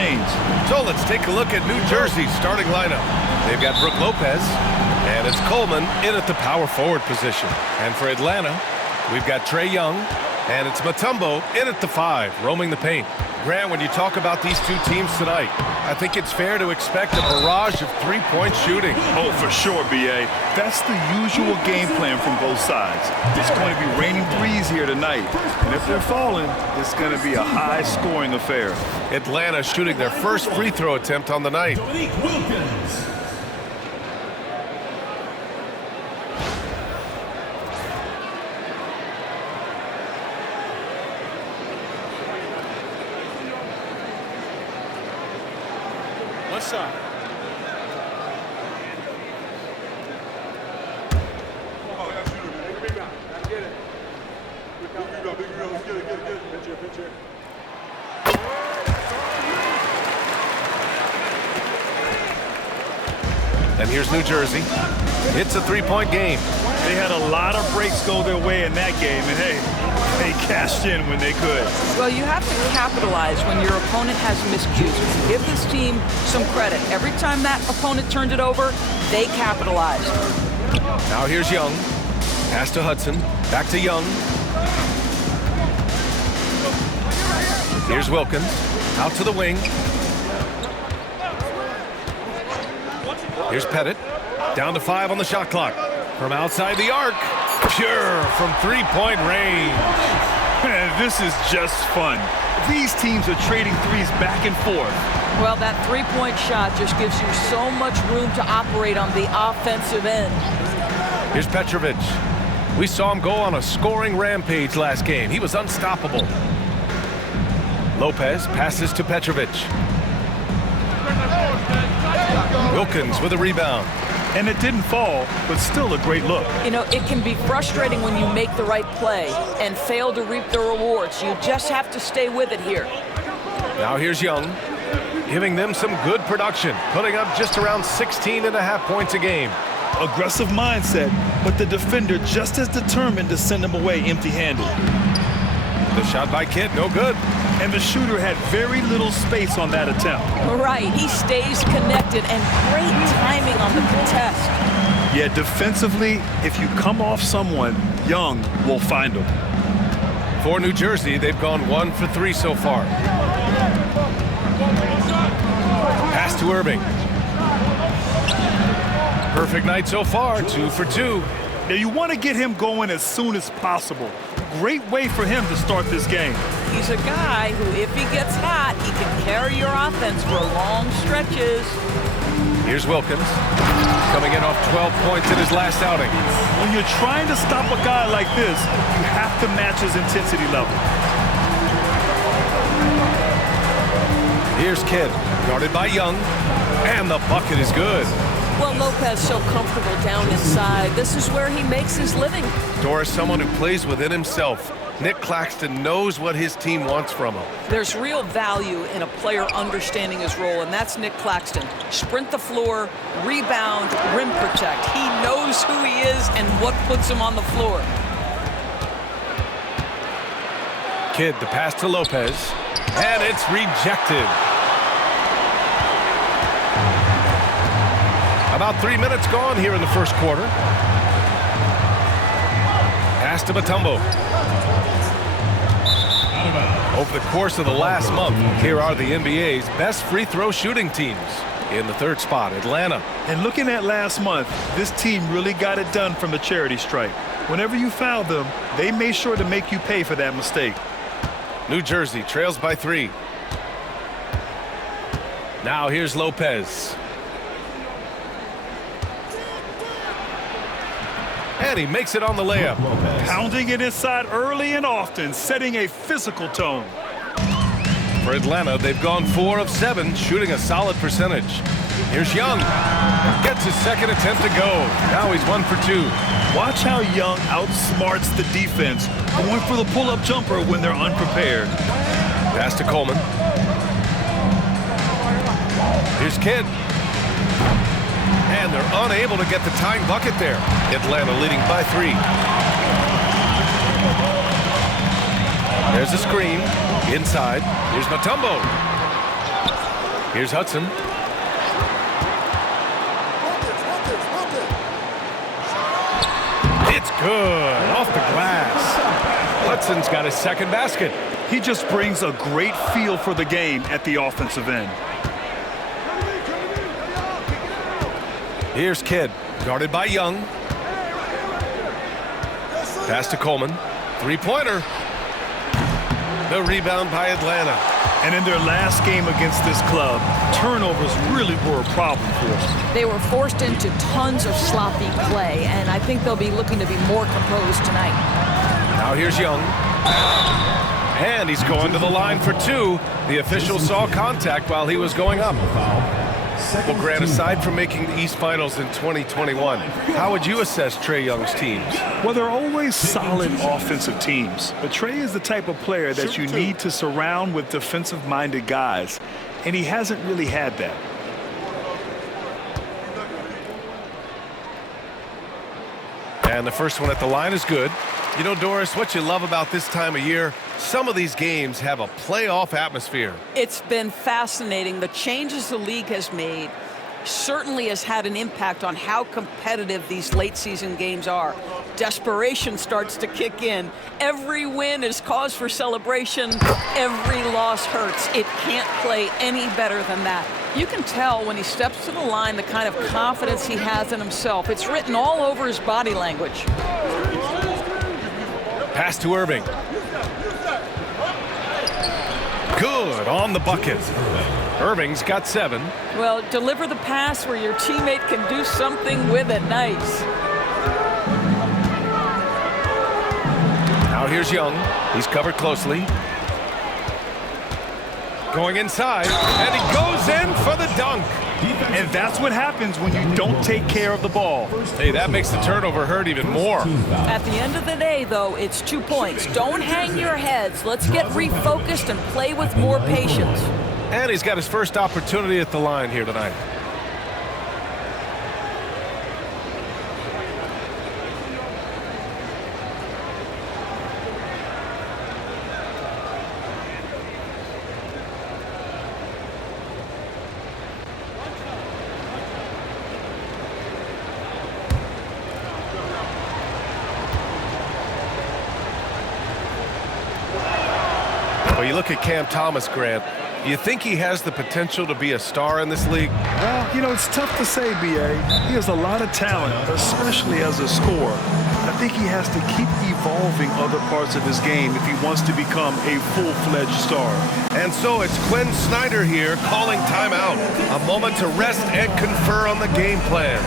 change. So let's take a look at New Jersey's starting lineup. They've got Brook Lopez, and it's Coleman in at the power forward position. And for Atlanta, we've got Trae Young, and it's Mutombo in at the 5, roaming the paint. Grant, when you talk about these two teams tonight, I think it's fair to expect a barrage of three-point shooting. Oh, for sure, B.A. That's the usual game plan from both sides. It's going to be raining threes here tonight, and if they're falling, it's going to be a high-scoring affair. Atlanta shooting their first free throw attempt on the night. One side. And here's New Jersey. It's a three-point game. They had a lot of breaks go their way in that game, and hey, they cashed in when they could. Well, you have to capitalize when your opponent has miscues. Give this team some credit. Every time that opponent turned it over, they capitalized. Now here's Young. Pass to Hudson. Back to Young. Here's Wilkins. Out to the wing. Here's Pettit. Down to 5 on the shot clock. From outside the arc. Pure from three-point range. Man, this is just fun. These teams are trading threes back and forth. Well, that three-point shot just gives you so much room to operate on the offensive end. Here's Petrovic. We saw him go on a scoring rampage last game. He was unstoppable. Lopez passes to Petrovic. Wilkins with a rebound. And it didn't fall, but still a great look. You know, it can be frustrating when you make the right play and fail to reap the rewards. You just have to stay with it here. Now here's Young, giving them some good production, putting up just around 16.5 points a game. Aggressive mindset, but the defender just as determined to send him away empty-handed. The shot by Kidd, no good. And the shooter had very little space on that attempt. Right, he stays connected and great timing on the contest. Yeah, defensively, if you come off someone, Young will find him. For New Jersey, they've gone 1 for 3 so far. Pass to Irving. Perfect night so far, 2 for 2. Now you want to get him going as soon as possible. Great way for him to start this game. He's a guy who, if he gets hot, he can carry your offense for long stretches. Here's Wilkins, coming in off 12 points in his last outing. When you're trying to stop a guy like this, you have to match his intensity level. Here's Kidd, guarded by Young, and the bucket is good. Well, Lopez so comfortable down inside. This is where he makes his living. Doris, someone who plays within himself. Nick Claxton knows what his team wants from him. There's real value in a player understanding his role, and that's Nick Claxton. Sprint the floor, rebound, rim protect. He knows who he is and what puts him on the floor. Kidd, the pass to Lopez, and it's rejected. About 3 minutes gone here in the first quarter. Pass to Mutombo. Over the course of the last month, here are the NBA's best free throw shooting teams. In the third spot, Atlanta. And looking at last month, this team really got it done from the charity stripe. Whenever you foul them, they made sure to make you pay for that mistake. New Jersey trails by 3. Now here's Lopez. And he makes it on the layup. Pounding it inside early and often, setting a physical tone. For Atlanta, they've gone 4 of 7, shooting a solid percentage. Here's Young. Gets his second attempt to go. Now he's 1 for 2. Watch how Young outsmarts the defense, going for the pull-up jumper when they're unprepared. Pass to Coleman. Here's Kidd. And they're unable to get the tying bucket there. Atlanta leading by 3. There's a screen. Inside. Here's Mutombo. Here's Hudson. It's good. Off the glass. Hudson's got his second basket. He just brings a great feel for the game at the offensive end. Here's Kidd, guarded by Young. Pass to Coleman. Three-pointer. The rebound by Atlanta. And in their last game against this club, turnovers really were a problem for them. They were forced into tons of sloppy play, and I think they'll be looking to be more composed tonight. Now here's Young. And he's going to the line for two. The official saw contact while he was going up. Well, Grant, aside from making the East Finals in 2021, how would you assess Trae Young's teams? Well, they're always solid offensive teams. But Trae is the type of player that you need to surround with defensive-minded guys, and he hasn't really had that. And the first one at the line is good. You know, Doris, what you love about this time of year, some of these games have a playoff atmosphere. It's been fascinating. The changes the league has made certainly has had an impact on how competitive these late season games are. Desperation starts to kick in. Every win is cause for celebration. Every loss hurts. It can't play any better than that. You can tell when he steps to the line the kind of confidence he has in himself. It's written all over his body language. Pass to Irving. Good on the bucket. Irving's got 7. Well, deliver the pass where your teammate can do something with it. Nice. Now here's Young. He's covered closely. Going inside, and he goes in for the dunk. And that's what happens when you don't take care of the ball. Hey, that makes the turnover hurt even more. At the end of the day, though, it's 2 points. Don't hang your heads. Let's get refocused and play with more patience. And he's got his first opportunity at the line here tonight. Well, you look at Cam Thomas, Grant. Do you think he has the potential to be a star in this league? Well, you know, it's tough to say, B.A. He has a lot of talent, especially as a scorer. I think he has to keep evolving other parts of his game if he wants to become a full-fledged star. And so it's Quinn Snyder here calling timeout. A moment to rest and confer on the game plan.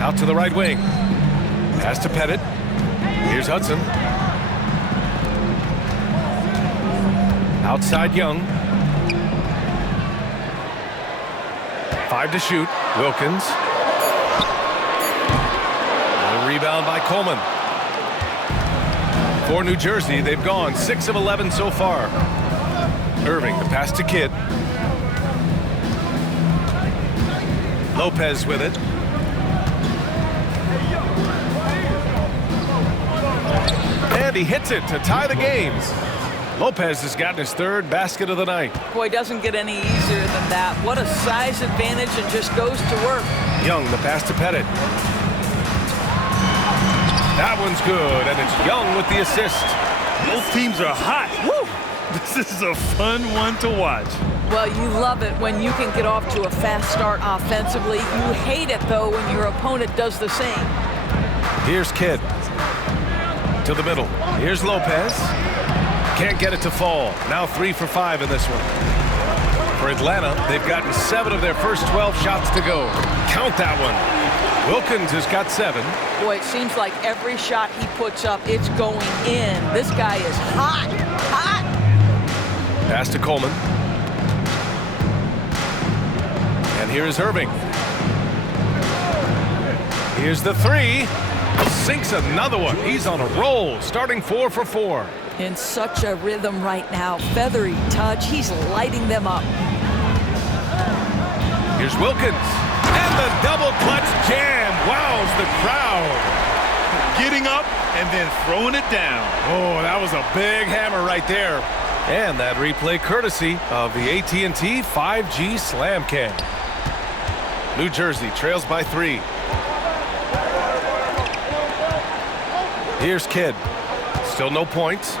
Out to the right wing. Pass to Pettit. Here's Hudson. Outside Young. 5 to shoot. Wilkins. And a rebound by Coleman. For New Jersey, they've gone 6 of 11 so far. Irving, the pass to Kidd. Lopez with it. And he hits it to tie the games. Lopez has gotten his 3rd basket of the night. Boy, doesn't get any easier than that. What a size advantage, and just goes to work. Young, the pass to Pettit. That one's good, and it's Young with the assist. Both teams are hot. Woo! This is a fun one to watch. Well, you love it when you can get off to a fast start offensively. You hate it, though, when your opponent does the same. Here's Kidd. To the middle. Here's Lopez. Can't get it to fall. Now 3 for 5 in this one. For Atlanta, they've gotten 7 of their first 12 shots to go. Count that one. Wilkins has got 7. Boy, it seems like every shot he puts up, it's going in. This guy is hot, hot. Pass to Coleman. And here's Irving. Here's the three. Sinks another one. He's on a roll, starting 4 for 4. In such a rhythm right now. Feathery touch. He's lighting them up. Here's Wilkins. And the double clutch jam wows the crowd. Getting up and then throwing it down. Oh, that was a big hammer right there. And that replay courtesy of the AT&T 5G Slam Cam. New Jersey trails by 3. Here's Kidd. Still no points.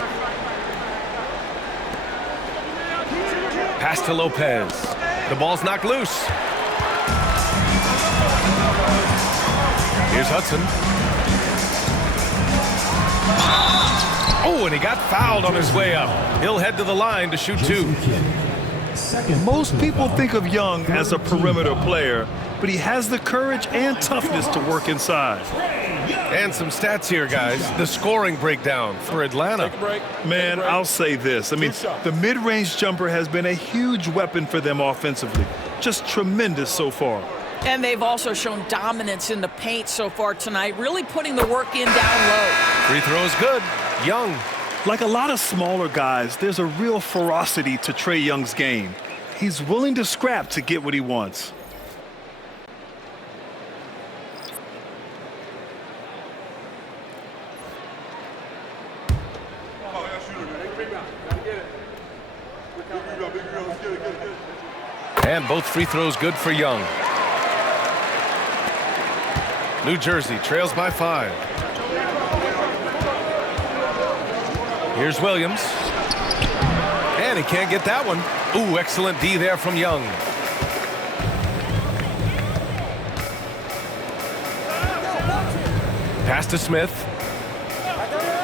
Pass to Lopez. The ball's knocked loose. Here's Hudson. Oh, and he got fouled on his way up. He'll head to the line to shoot 2. Most people think of Young as a perimeter player, but he has the courage and toughness to work inside. And some stats here, guys. The scoring breakdown for Atlanta. Man, I'll say this. I mean, the mid-range jumper has been a huge weapon for them offensively. Just tremendous so far. And they've also shown dominance in the paint so far tonight, really putting the work in down low. Free throws good. Young. Like a lot of smaller guys, there's a real ferocity to Trae Young's game. He's willing to scrap to get what he wants. And both free throws good for Young. New Jersey trails by 5. Here's Williams. And he can't get that one. Ooh, excellent D there from Young. Pass to Smith.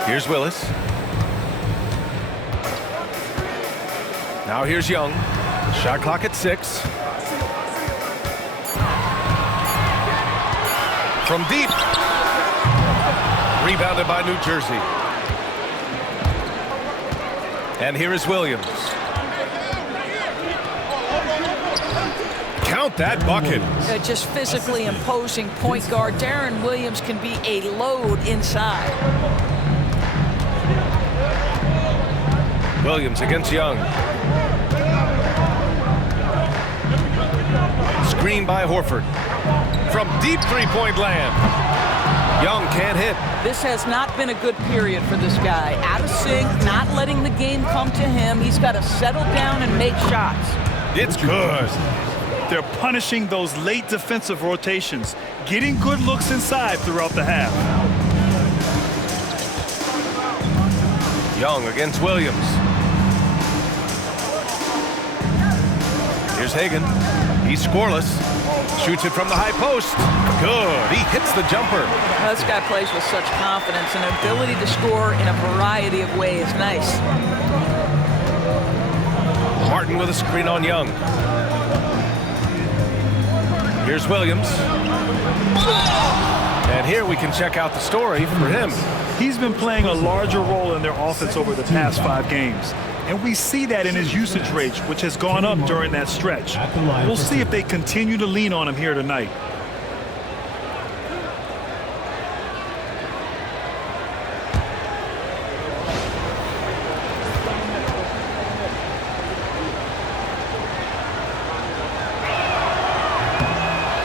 Here's Willis. Now here's Young. Shot clock at 6. From deep. Rebounded by New Jersey. And here is Williams. Count that bucket. Just physically imposing point guard. Darren Williams can be a load inside. Williams against Young. Screen by Horford. From deep three-point land. Young can't hit. This has not been a good period for this guy. Out of sync, not letting the game come to him. He's got to settle down and make shots. It's good. They're punishing those late defensive rotations, getting good looks inside throughout the half. Young against Williams. Here's Hagan. He's scoreless. Shoots it from the high post. Good. He hits the jumper. This guy plays with such confidence and ability to score in a variety of ways. Nice. Martin with a screen on Young. Here's Williams. And here we can check out the story for him. He's been playing a larger role in their offense over the past 5 games. And we see that in his usage rate, which has gone up during that stretch. We'll see if they continue to lean on him here tonight.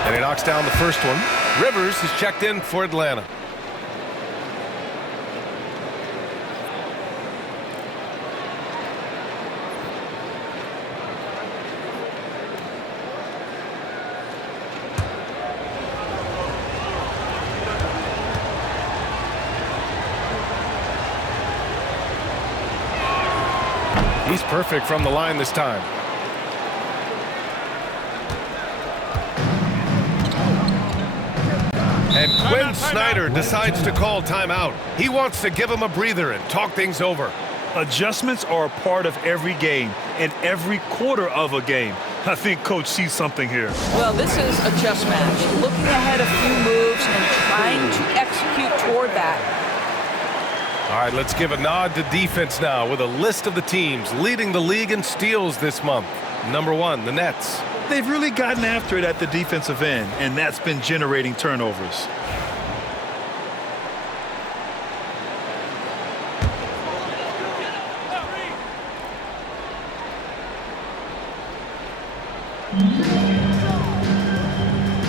And he knocks down the first one. Rivers is checked in for Atlanta. He's perfect from the line this time. And Quinn Snyder decides to call timeout. He wants to give him a breather and talk things over. Adjustments are a part of every game and every quarter of a game. I think Coach sees something here. Well, this is a chess match. Looking ahead a few moves and trying to execute toward that. All right, let's give a nod to defense now with a list of the teams leading the league in steals this month. Number 1, the Nets. They've really gotten after it at the defensive end, and that's been generating turnovers.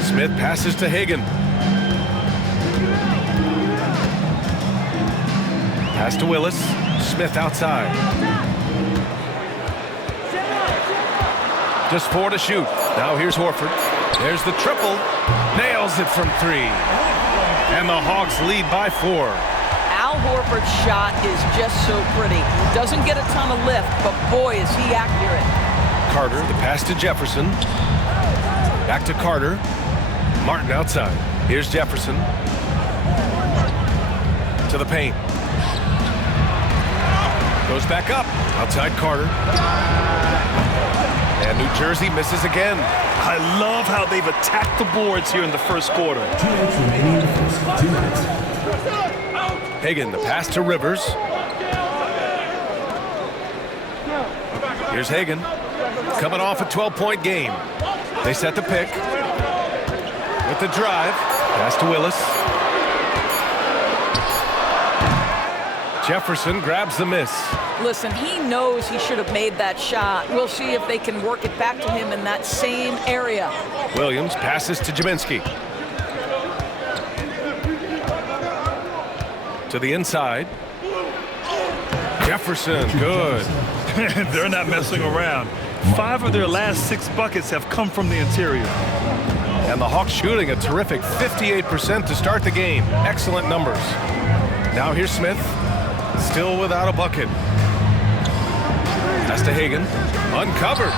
Smith passes to Hagan. Pass to Willis. Smith outside. Just 4 to shoot. Now here's Horford. There's the triple. Nails it from 3. And the Hawks lead by 4. Al Horford's shot is just so pretty. Doesn't get a ton of lift, but boy, is he accurate. Carter, the pass to Jefferson. Back to Carter. Martin outside. Here's Jefferson. To the paint. Goes back up. Outside Carter. And New Jersey misses again. I love how they've attacked the boards here in the first quarter. Hagan, the pass to Rivers. Here's Hagan. Coming off a 12-point game. They set the pick. With the drive. Pass to Willis. Jefferson grabs the miss. Listen, he knows he should have made that shot. We'll see if they can work it back to him in that same area. Williams passes to Jaminski. To the inside. Jefferson, good. They're not messing around. 5 of their last 6 buckets have come from the interior. And the Hawks shooting a terrific 58% to start the game. Excellent numbers. Now here's Smith. Still without a bucket. Pass to Hagan. Uncovered.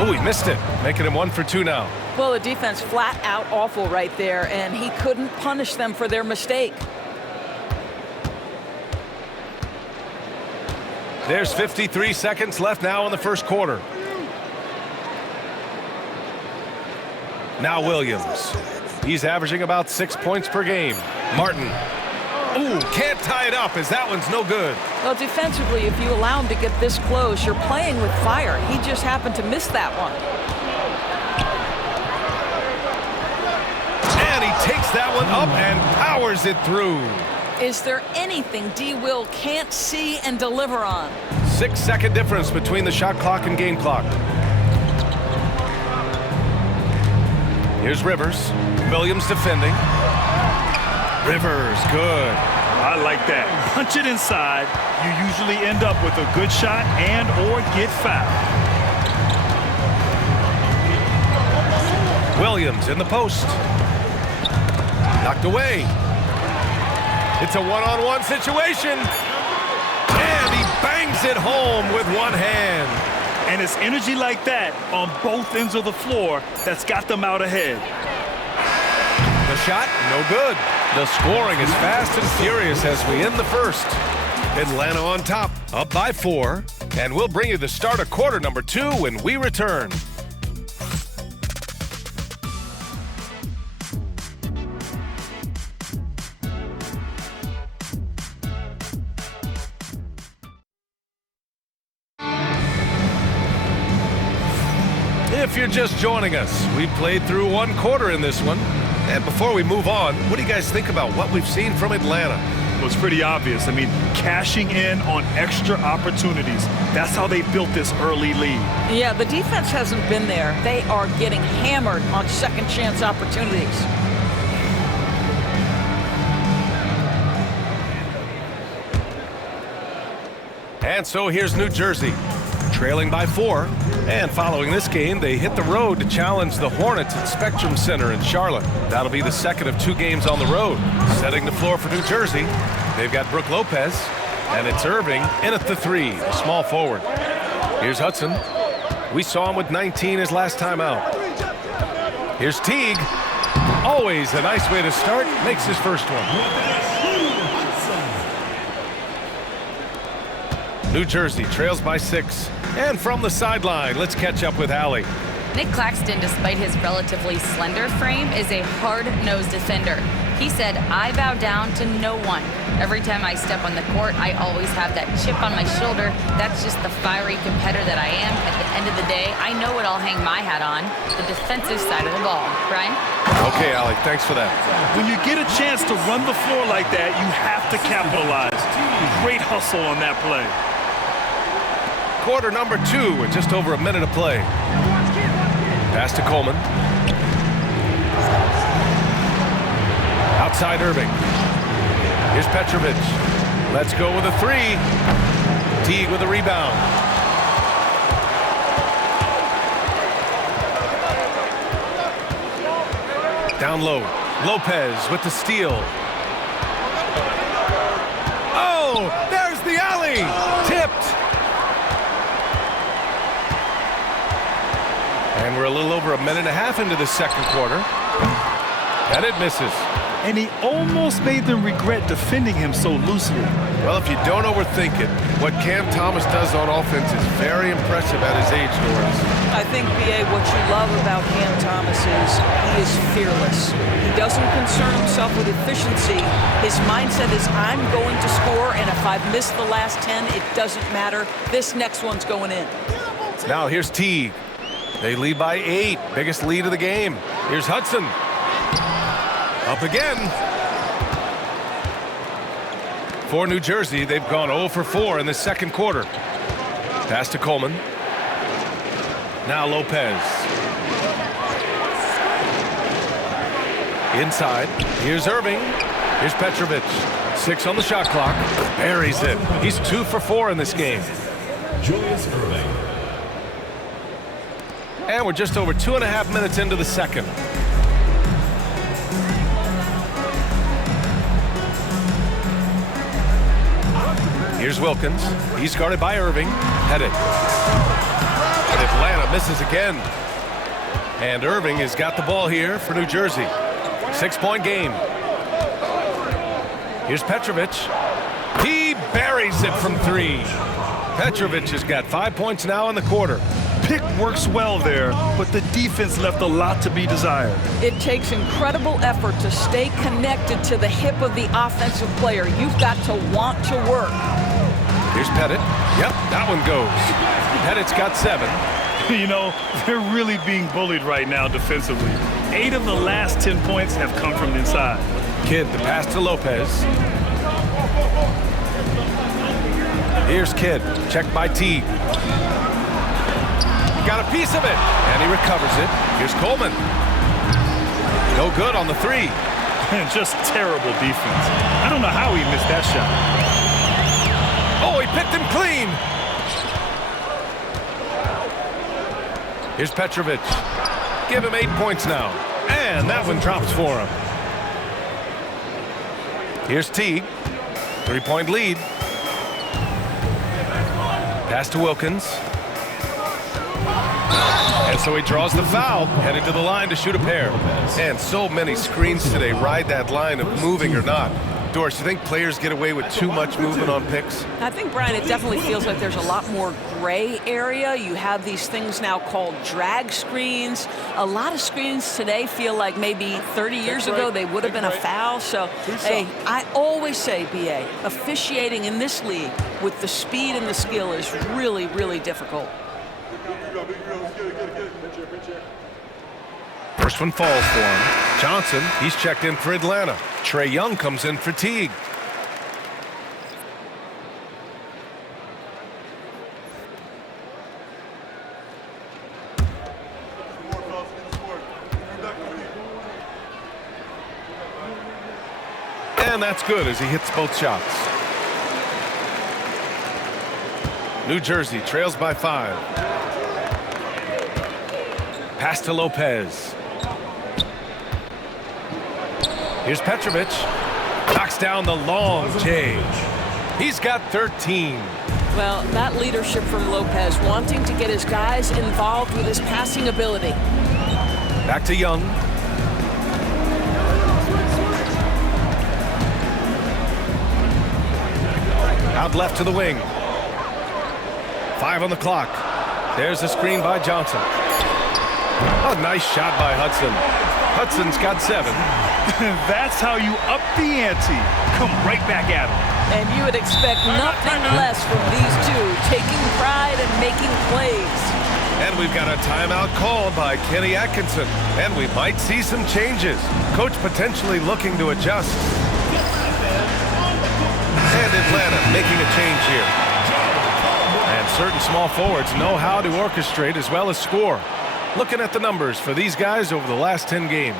Oh, he missed it. Making him 1 for 2 now. Well, the defense flat out awful right there, and he couldn't punish them for their mistake. There's 53 seconds left now in the first quarter. Now Williams. He's averaging about 6 points per game. Martin. Ooh, can't tie it up as that one's no good. Well, defensively, if you allow him to get this close, you're playing with fire. He just happened to miss that one. And he takes that one up and powers it through. Is there anything D. Will can't see and deliver on? 6-second difference between the shot clock and game clock. Here's Rivers. Williams defending. Rivers, good. I like that. Punch it inside. You usually end up with a good shot and or get fouled. Williams in the post. Knocked away. It's a one-on-one situation. And he bangs it home with one hand. And it's energy like that on both ends of the floor that's got them out ahead. The shot, no good. The scoring is fast and furious as we end the first. Atlanta on top, up by 4. And we'll bring you the start of quarter number 2 when we return. If you're just joining us, we played through 1 quarter in this one. And before we move on, what do you guys think about what we've seen from Atlanta? Well, it's pretty obvious. I mean, cashing in on extra opportunities. That's how they built this early lead. Yeah, the defense hasn't been there. They are getting hammered on second chance opportunities. And so here's New Jersey, trailing by 4. And following this game, they hit the road to challenge the Hornets at Spectrum Center in Charlotte. That'll be the second of 2 games on the road. Setting the floor for New Jersey, they've got Brook Lopez, and it's Irving in at the 3, the small forward. Here's Hudson. We saw him with 19 his last time out. Here's Teague. Always a nice way to start. Makes his first one. New Jersey trails by 6. And from the sideline, let's catch up with Allie. Nick Claxton, despite his relatively slender frame, is a hard-nosed defender. He said, "I bow down to no one. Every time I step on the court, I always have that chip on my shoulder. That's just the fiery competitor that I am. At the end of the day, I know what I'll hang my hat on, the defensive side of the ball." Brian? Okay, Allie, thanks for that. When you get a chance to run the floor like that, you have to capitalize. Great hustle on that play. Quarter number 2 with just over a minute of play. Pass to Coleman. Outside Irving. Here's Petrovic. Let's go with a 3. Teague with a rebound. Down low. Lopez with the steal. Oh, there's the alley. Tipped. And we're a little over a minute and a half into the second quarter. And it misses. And he almost made them regret defending him so loosely. Well, if you don't overthink it, what Cam Thomas does on offense is very impressive at his age, Doris. I think, B.A., what you love about Cam Thomas is he is fearless. He doesn't concern himself with efficiency. His mindset is, I'm going to score, and if I've missed the last 10, it doesn't matter. This next one's going in. Now here's Teague. They lead by 8. Biggest lead of the game. Here's Hudson. Up again. For New Jersey, they've gone 0 for 4 in the second quarter. Pass to Coleman. Now Lopez. Inside. Here's Irving. Here's Petrovic. 6 on the shot clock. Buries it. He's 2 for 4 in this game. Julius Irving. And we're just over 2.5 minutes into the second. Here's Wilkins. He's guarded by Irving. Headed. And Atlanta misses again. And Irving has got the ball here for New Jersey. 6-point game. Here's Petrovic. He buries it from 3. Petrovic has got 5 points now in the quarter. Pick works well there, but the defense left a lot to be desired. It takes incredible effort to stay connected to the hip of the offensive player. You've got to want to work. Here's Pettit. Yep, that one goes. Pettit's got 7. You know, they're really being bullied right now defensively. 8 of the last 10 points have come from inside. Kidd, the pass to Lopez. Here's Kidd, checked by Teague. Got a piece of it, and he recovers it. Here's Coleman. No good on the 3. Just terrible defense. I don't know how he missed that shot. Oh, he picked him clean. Here's Petrovic. Give him 8 points now. And that one drops for him. Here's Teague. 3-point lead. Pass to Wilkins. And so he draws the foul, headed to the line to shoot a pair. And so many screens today ride that line of moving or not. Doris, you think players get away with too much movement on picks? I think, Brian, it definitely feels like there's a lot more gray area. You have these things now called drag screens. A lot of screens today feel like maybe 30 years ago they would have been a foul. So, hey, I always say, B.A., officiating in this league with the speed and the skill is really, really difficult. First one falls for him. Johnson, he's checked in for Atlanta. Trae Young comes in for Teague. And that's good as he hits both shots. New Jersey trails by 5. Pass to Lopez. Here's Petrovic. Knocks down the long J. He's got 13. Well, that leadership from Lopez, wanting to get his guys involved with his passing ability. Back to Young. Out left to the wing. 5 on the clock. There's the screen by Johnson. A nice shot by Hudson. Hudson's got 7. That's how you up the ante. Come right back at him. And you would expect nothing less from these two, taking pride and making plays. And we've got a timeout called by Kenny Atkinson. And we might see some changes. Coach potentially looking to adjust. And Atlanta making a change here. And certain small forwards know how to orchestrate as well as score. Looking at the numbers for these guys over the last 10 games.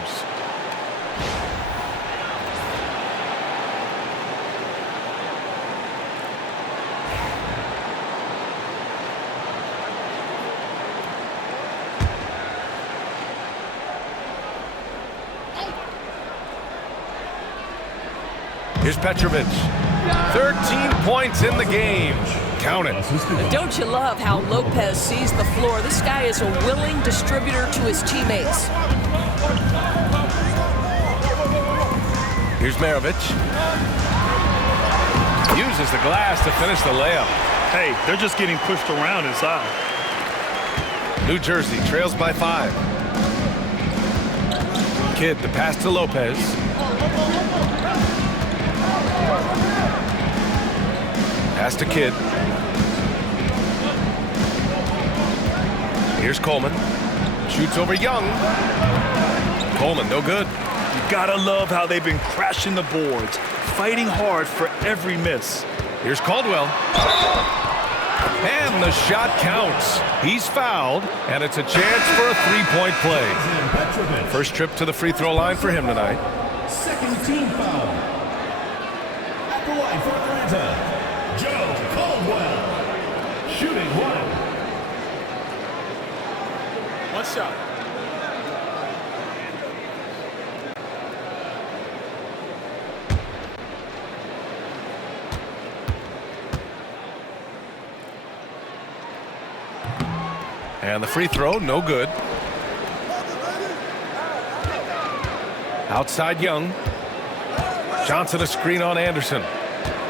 Here's Petrovic. 13 points in the game. Count it. And don't you love how Lopez sees the floor? This guy is a willing distributor to his teammates. Here's Maravich. Uses the glass to finish the layup. Hey, they're just getting pushed around inside. New Jersey trails by 5. Kidd, the pass to Lopez. Pass to Kidd. Here's Coleman. Shoots over Young. Coleman, no good. You gotta love how they've been crashing the boards, fighting hard for every miss. Here's Caldwell. And the shot counts. He's fouled, and it's a chance for a 3-point play. First trip to the free throw line for him tonight. Second team foul. At the line for Atlanta, Joe Caldwell. Shooting 1. One shot. And the free throw, no good. Outside Young. Johnson a screen on Anderson.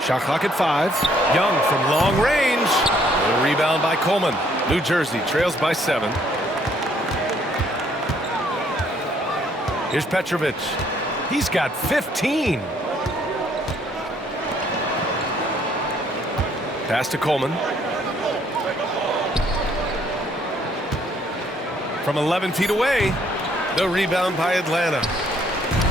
Shot clock at 5. Young from long range. A rebound by Coleman. New Jersey trails by 7. Here's Petrovic. He's got 15. Pass to Coleman. From 11 feet away, the rebound by Atlanta.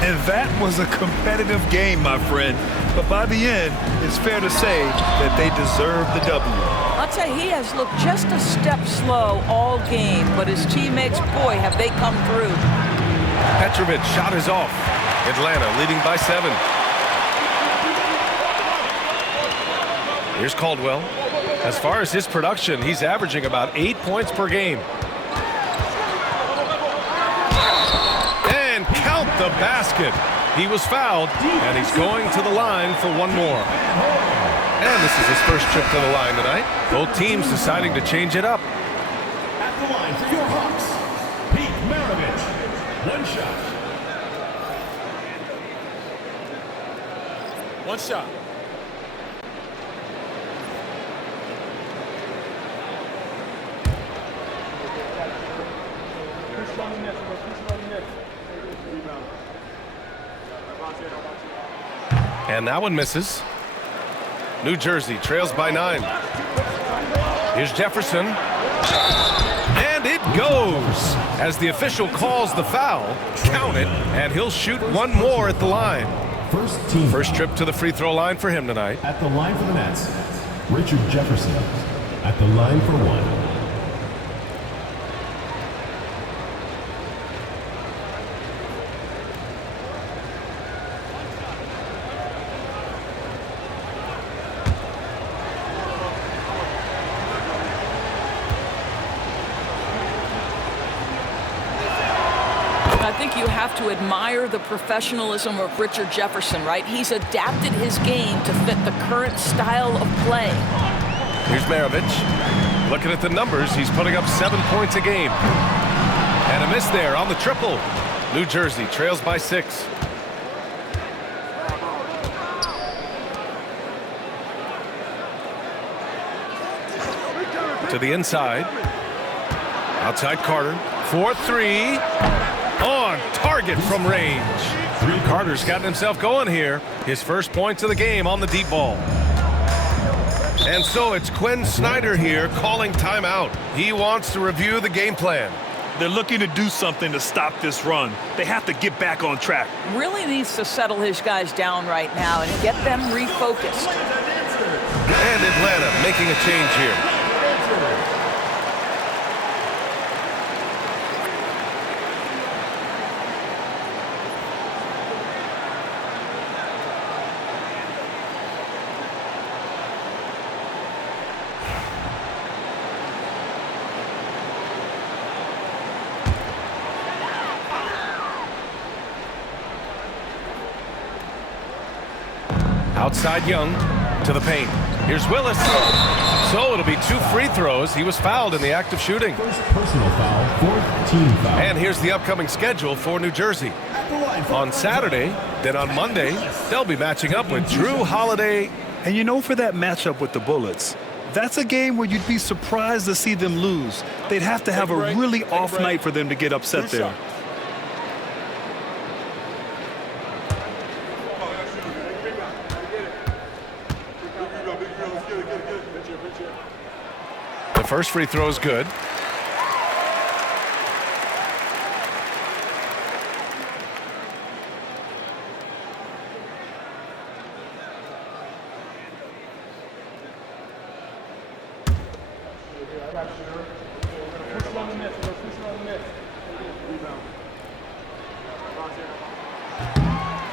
And that was a competitive game, my friend. But by the end, it's fair to say that they deserve the W. I'll tell you, he has looked just a step slow all game, but his teammates, boy, have they come through. Petrovic shot is off. Atlanta leading by 7. Here's Caldwell. As far as his production, he's averaging about 8 points per game. And count the basket. He was fouled, and he's going to the line for one more. And this is his first trip to the line tonight. Both teams deciding to change it up. At the line for your Hawks, Pete Maravich. 1 shot. One shot. And that one misses. New Jersey trails by 9. Here's Jefferson. And it goes. As the official calls the foul, count it, and he'll shoot one more at the line. First trip to the free throw line for him tonight. At the line for the Nets, Richard Jefferson. At the line for 1. I think you have to admire the professionalism of Richard Jefferson, right? He's adapted his game to fit the current style of play. Here's Maravich. Looking at the numbers, he's putting up 7 points a game. And a miss there on the triple. New Jersey trails by 6. To the inside. Outside Carter. for three. On target from range. Carter's gotten himself going here. His first points of the game on the deep ball. And so it's Quinn Snyder here calling timeout. He wants to review the game plan. They're looking to do something to stop this run. They have to get back on track. Really needs to settle his guys down right now and get them refocused. And Atlanta making a change here. Outside Young to the paint. Here's Willis. So it'll be 2 free throws. He was fouled in the act of shooting. First personal foul, fourth team foul. And here's the upcoming schedule for New Jersey. On Saturday, then on Monday, they'll be matching up with Drew Holiday. And you know, for that matchup with the Bullets, that's a game where you'd be surprised to see them lose. They'd have to have a really off night for them to get upset there. The first free throw is good.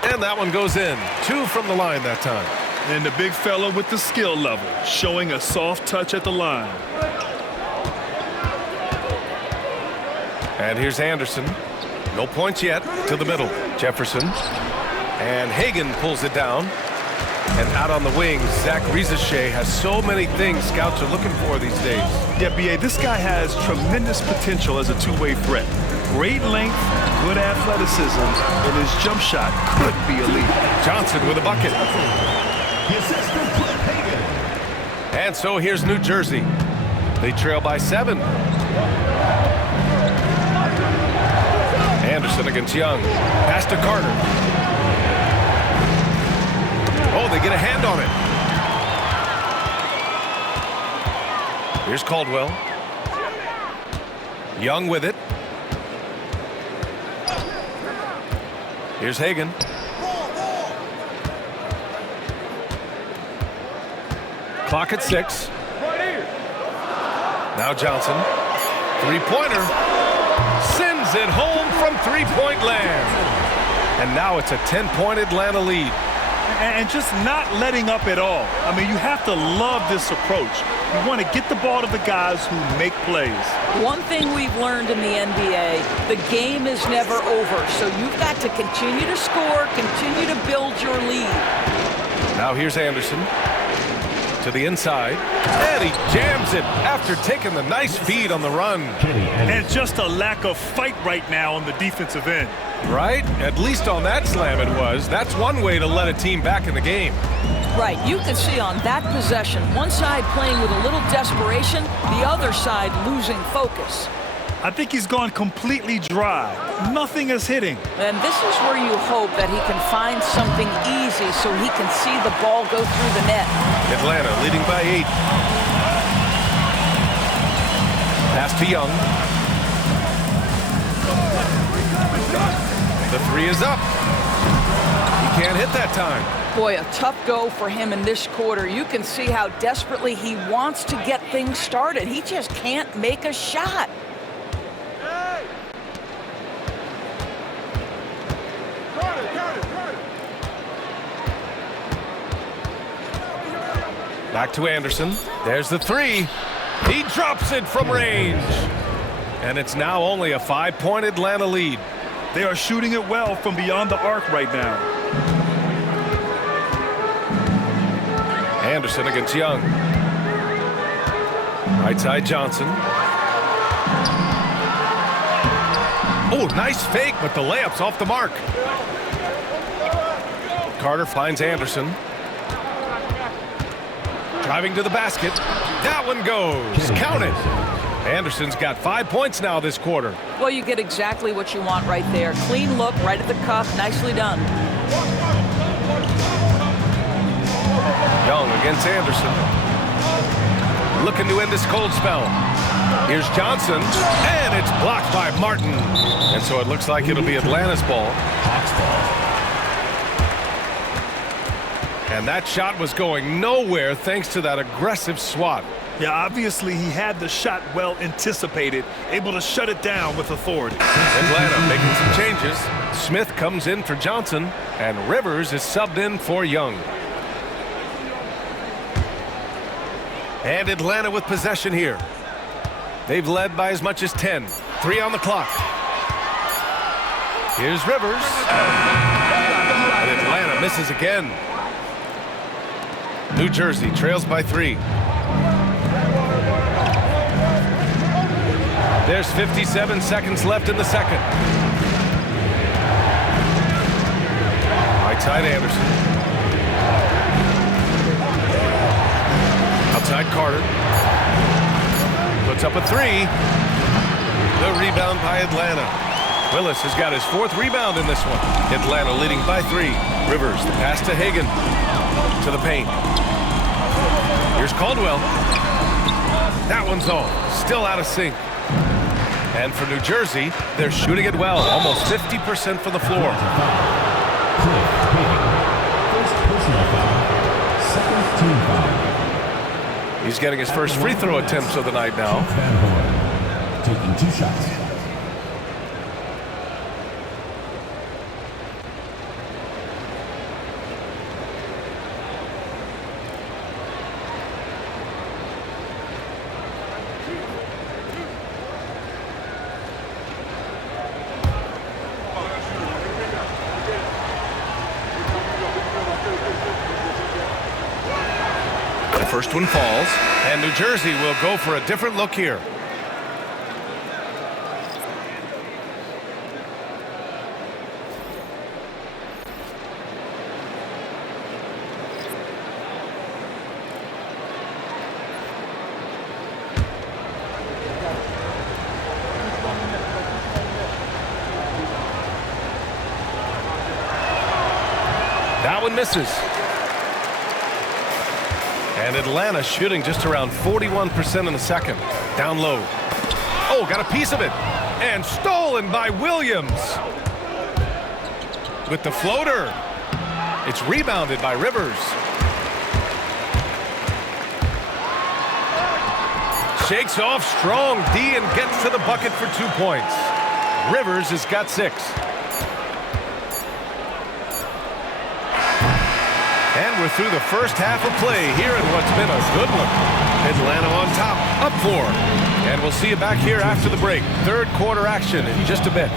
And that one goes in. 2 from the line that time. And the big fella with the skill level, showing a soft touch at the line. And here's Anderson. No points yet. To the middle. Jefferson. And Hagan pulls it down. And out on the wing, Zach Rizachet has so many things scouts are looking for these days. Yeah, B.A., this guy has tremendous potential as a two-way threat. Great length, good athleticism, and his jump shot could be elite. Johnson with a bucket. And so here's New Jersey. They trail by 7. Anderson against Young. Pass to Carter. Oh, they get a hand on it. Here's Caldwell. Young with it. Here's Hagan. Clock at 6. Now Johnson. Three-pointer. Sends it home from three-point land. And now it's a 10-point Atlanta lead. And just not letting up at all. I mean, you have to love this approach. You want to get the ball to the guys who make plays. One thing we've learned in the NBA, the game is never over. So you've got to continue to score, continue to build your lead. Now here's Anderson. To the inside. And he jams it after taking the nice feed on the run. And just a lack of fight right now on the defensive end. Right? At least on that slam it was. That's one way to let a team back in the game. Right. You can see on that possession, one side playing with a little desperation, the other side losing focus. I think he's gone completely dry. Nothing is hitting. And this is where you hope that he can find something easy so he can see the ball go through the net. Atlanta leading by 8. Pass to Young. The three is up. He can't hit that time. Boy, a tough go for him in this quarter. You can see how desperately he wants to get things started. He just can't make a shot. Back to Anderson. There's the three. He drops it from range. And it's now only a 5-point Atlanta lead. They are shooting it well from beyond the arc right now. Anderson against Young. Right side Johnson. Oh, nice fake, but the layup's off the mark. Carter finds Anderson. Driving to the basket. That one goes. Count it. Anderson's got 5 points now this quarter. Well, you get exactly what you want right there. Clean look, right at the cuff. Nicely done. Young against Anderson. Looking to end this cold spell. Here's Johnson, and it's blocked by Martin. And so it looks like it'll be Atlanta's ball. And that shot was going nowhere thanks to that aggressive swat. Yeah, obviously he had the shot well anticipated, able to shut it down with authority. Atlanta making some changes. Smith comes in for Johnson, and Rivers is subbed in for Young. And Atlanta with possession here. They've led by as much as 10. 3 on the clock. Here's Rivers. And Atlanta misses again. New Jersey trails by 3. There's 57 seconds left in the second. Right side Anderson. Outside Carter. Puts up a 3. The rebound by Atlanta. Willis has got his 4th rebound in this one. Atlanta leading by 3. Rivers, the pass to Hagan. To the paint. Here's Caldwell. That one's off. Still out of sync. And for New Jersey, they're shooting it well. Almost 50% from the floor. First personal foul. Second team foul. He's getting his first free throw attempts of the night now. Van Horn taking 2 shots. First one falls, and New Jersey will go for a different look here. That one misses. And Atlanta shooting just around 41% in the second. Down low. Oh, got a piece of it. And stolen by Williams. With the floater. It's rebounded by Rivers. Shakes off strong D and gets to the bucket for 2 points. Rivers has got 6. And we're through the first half of play here in what's been a good one. Atlanta on top, up 4. And we'll see you back here after the break. Third quarter action in just a bit.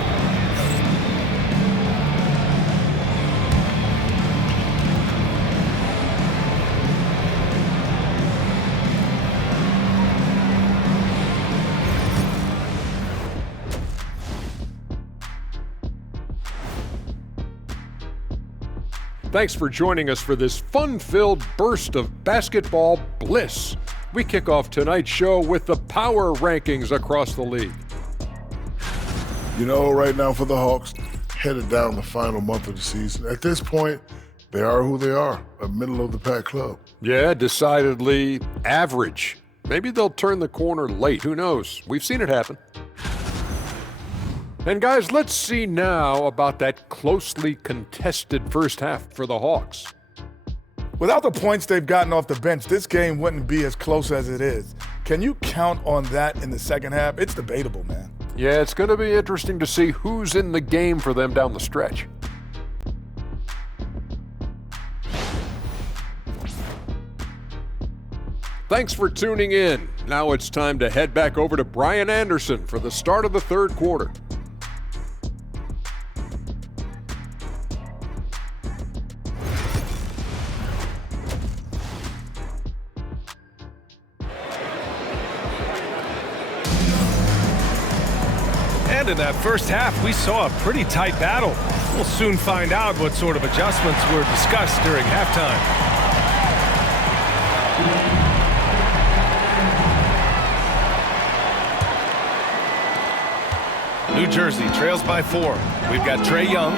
Thanks for joining us for this fun-filled burst of basketball bliss. We kick off tonight's show with the power rankings across the league. You know, right now for the Hawks, headed down the final month of the season. At this point, they are who they are, a middle-of-the-pack club. Yeah, decidedly average. Maybe they'll turn the corner late. Who knows? We've seen it happen. And guys, let's see now about that closely contested first half for the Hawks. Without the points they've gotten off the bench, this game wouldn't be as close as it is. Can you count on that in the second half? It's debatable, man. Yeah, it's going to be interesting to see who's in the game for them down the stretch. Thanks for tuning in. Now it's time to head back over to Brian Anderson for the start of the third quarter. And in that first half, we saw a pretty tight battle. We'll soon find out what sort of adjustments were discussed during halftime. New Jersey trails by 4. We've got Trae Young,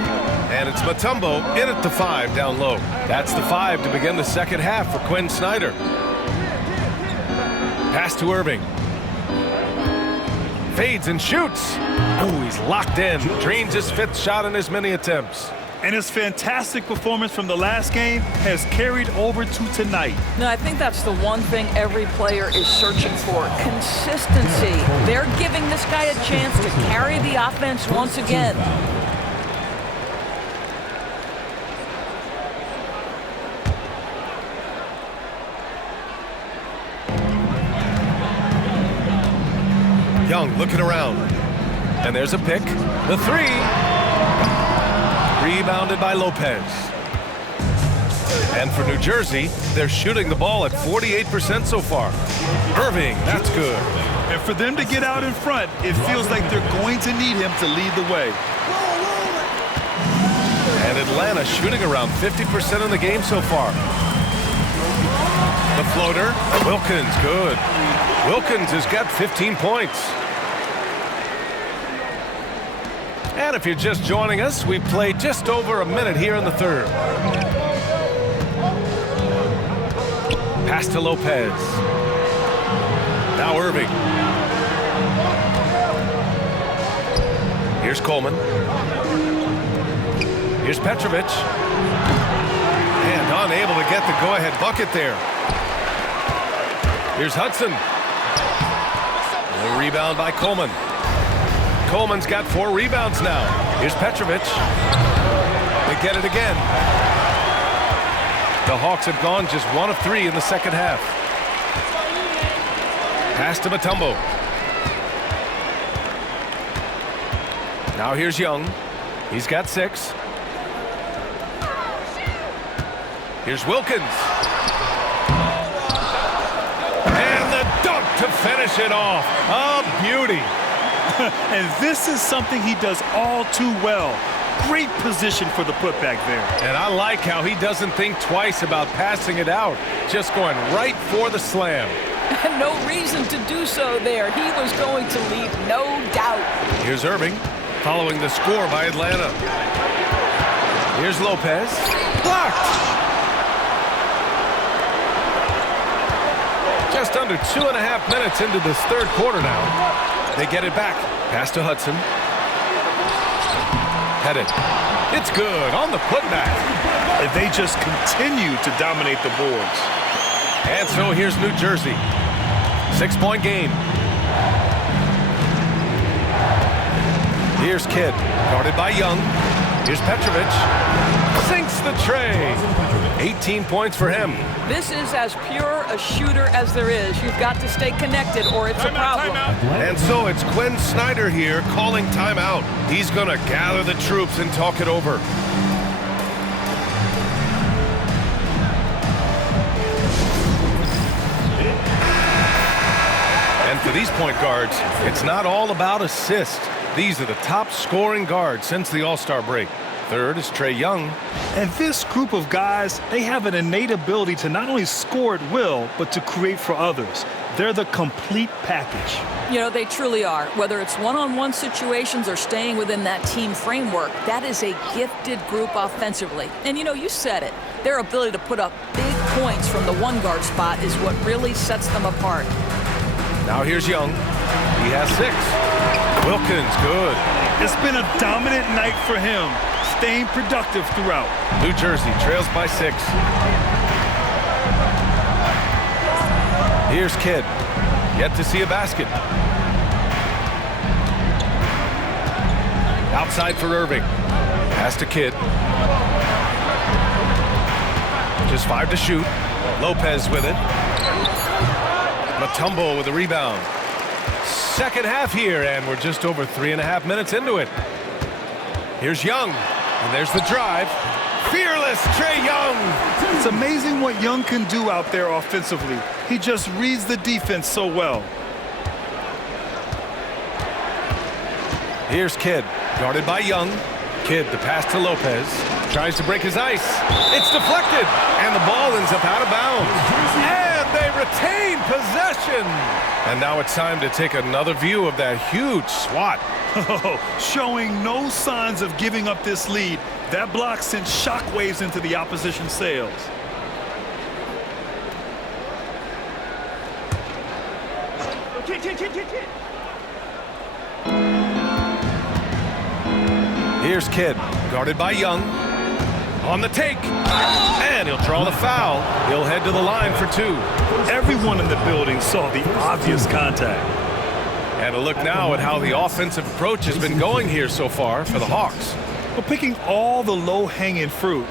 and it's Mutombo in at the 5 down low. That's the 5 to begin the second half for Quinn Snyder. Pass to Irving. Fades and shoots. Oh, he's locked in. Drains his 5th shot in as many attempts. And his fantastic performance from the last game has carried over to tonight. No, I think that's the one thing every player is searching for. Consistency. They're giving this guy a chance to carry the offense once again. Young looking around. And there's a pick. The 3. Rebounded by Lopez. And for New Jersey, they're shooting the ball at 48% so far. Irving, that's good. And for them to get out in front, it feels like they're going to need him to lead the way. And Atlanta shooting around 50% in the game so far. The floater. Wilkins, good. Wilkins has got 15 points. And if you're just joining us, we played just over a minute here in the third. Pass to Lopez. Now Irving. Here's Coleman. Here's Petrovic. And unable to get the go-ahead bucket there. Here's Hudson. A rebound by Coleman. Coleman's got 4 rebounds now. Here's Petrovic. They get it again. The Hawks have gone just 1 of 3 in the second half. Pass to Mutombo. Now here's Young. He's got 6. Here's Wilkins. And the dunk to finish it off. A beauty. And this is something he does all too well. Great position for the putback there. And I like how he doesn't think twice about passing it out. Just going right for the slam. No reason to do so there. He was going to leave, no doubt. Here's Irving, following the score by Atlanta. Here's Lopez. Blocked! Just under 2.5 minutes into this third quarter now. They get it back. Pass to Hudson. Headed. It's good on the putback. And they just continue to dominate the boards. And so here's New Jersey. 6-point game. Here's Kidd, guarded by Young. Here's Petrovic. Sinks the tray. 18 points for him. This is as pure a shooter as there is. You've got to stay connected or it's a problem. And so it's Quinn Snyder here calling timeout. He's going to gather the troops and talk it over. And for these point guards, it's not all about assist. These are the top scoring guards since the All-Star break. Third is Trae Young. And this group of guys, they have an innate ability to not only score at will, but to create for others. They're the complete package. You know, they truly are. Whether it's one-on-one situations or staying within that team framework, that is a gifted group offensively. And, you know, you said it. Their ability to put up big points from the one-guard spot is what really sets them apart. Now here's Young. He has 6. Wilkins, good. It's been a dominant night for him, staying productive throughout. New Jersey trails by 6. Here's Kidd. Yet to see a basket. Outside for Irving. Pass to Kidd. Just 5 to shoot. Lopez with it. Mutombo with the rebound. Second half here, and we're just over 3.5 minutes into it. Here's Young, and there's the drive. Fearless Trae Young. It's amazing what Young can do out there offensively. He just reads the defense so well. Here's Kidd, guarded by Young. Kidd, the pass to Lopez. Tries to break his ice. It's deflected, and the ball ends up out of bounds. And they Retain possession. And now it's time to take another view of that huge swat. Showing no signs of giving up this lead. That block sent shockwaves into the opposition sails. Here's Kidd, guarded by Young. On the take, and he'll draw the foul. He'll head to the line for two. Everyone in the building saw the obvious contact. And a look now at how the offensive approach has been going here so far for the Hawks. Well, picking all the low-hanging fruit,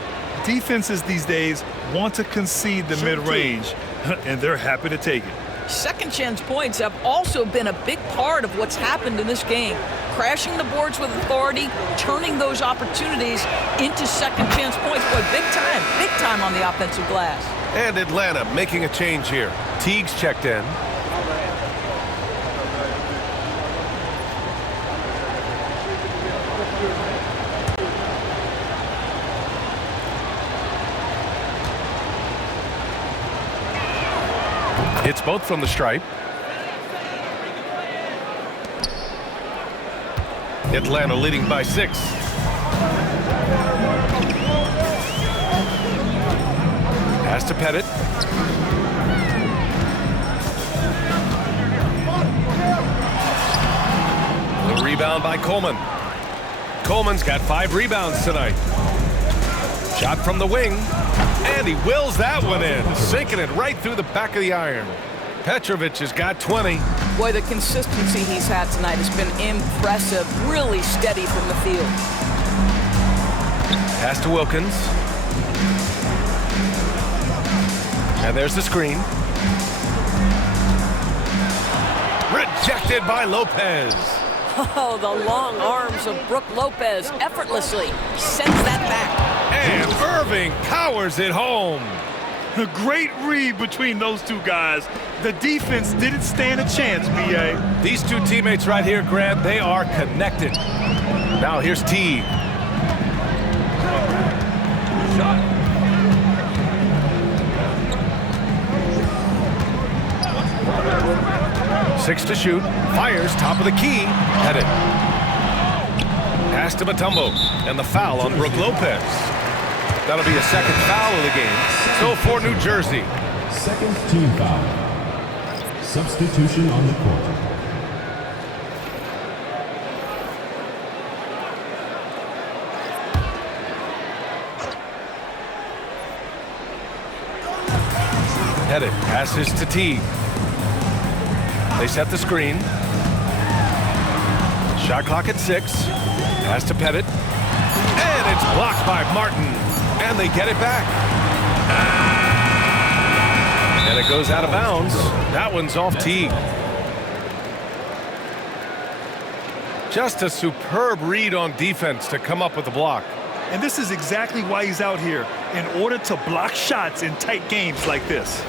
defenses these days want to concede the mid-range, and they're happy to take it. Second chance points have also been a big part of what's happened in this game. Crashing the boards with authority, turning those opportunities into second chance points. Boy, big time on the offensive glass. And Atlanta making a change here. Teague's checked in. It's both from the stripe. Atlanta leading by 6. Pass to Pettit. The rebound by Coleman. Coleman's got 5 rebounds tonight. Shot from the wing. And he wills that one in, sinking it right through the back of the iron. Petrovic has got 20. Boy, the consistency he's had tonight has been impressive. Really steady from the field. Pass to Wilkins. And there's the screen. Rejected by Lopez. Oh, the long arms of Brook Lopez effortlessly sends that back. And Irving powers it home. A great read between those two guys. The defense didn't stand a chance, B.A. These two teammates right here, Grant, they are connected. Now here's Teague. Six to shoot. Fires top of the key. Headed. Pass to Mutombo. And the foul on Brook Lopez. That'll be a second foul of the game. So for New Jersey. Second team foul. Substitution on the court. Pettit passes to Teague. They set the screen. Shot clock at 6. Pass to Pettit. And it's blocked by Martin. And they get it back. And it goes out of bounds. That one's off Teague. Just a superb read on defense to come up with the block. And this is exactly why he's out here, in order to block shots in tight games like this.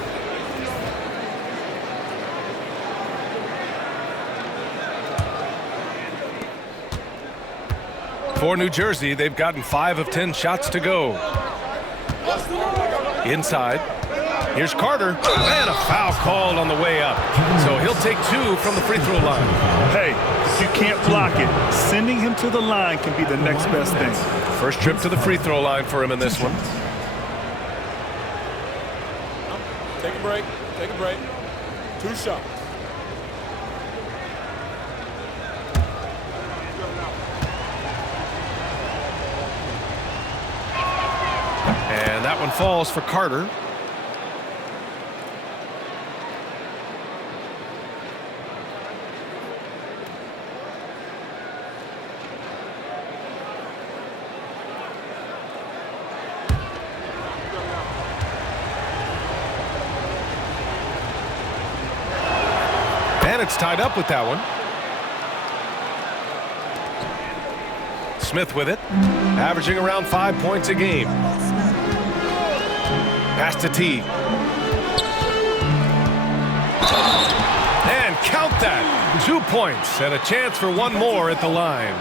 For New Jersey, they've gotten 5 of 10 shots to go. Inside. Here's Carter. And a foul called on the way up. So he'll take 2 from the free throw line. Hey, if you can't block it, sending him to the line can be the next best thing. First trip to the free throw line for him in this one. Take a break. Take a break. 2 shots. And that one falls for Carter. And it's tied up with that one. Smith with it, averaging around 5 points a game. Pass to Teague. And count that. 2 points and a chance for one more at the line.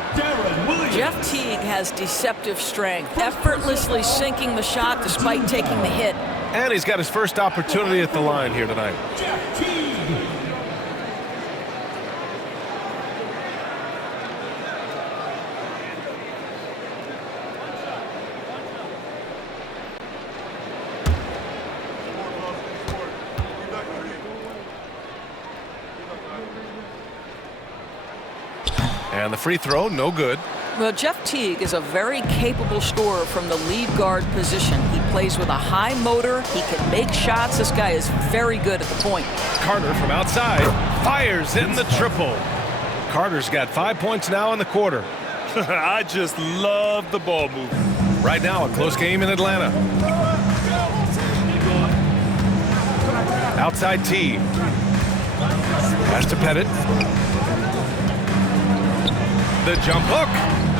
Jeff Teague has deceptive strength, effortlessly sinking the shot despite taking the hit. And he's got his first opportunity at the line here tonight. And the free throw, no good. Well, Jeff Teague is a very capable scorer from the lead guard position. He plays with a high motor. He can make shots. This guy is very good at the point. Carter from outside fires in the triple. Carter's got 5 points now in the quarter. I just love the ball movement. Right now, a close game in Atlanta. Outside T. Pass to Pettit. The jump hook.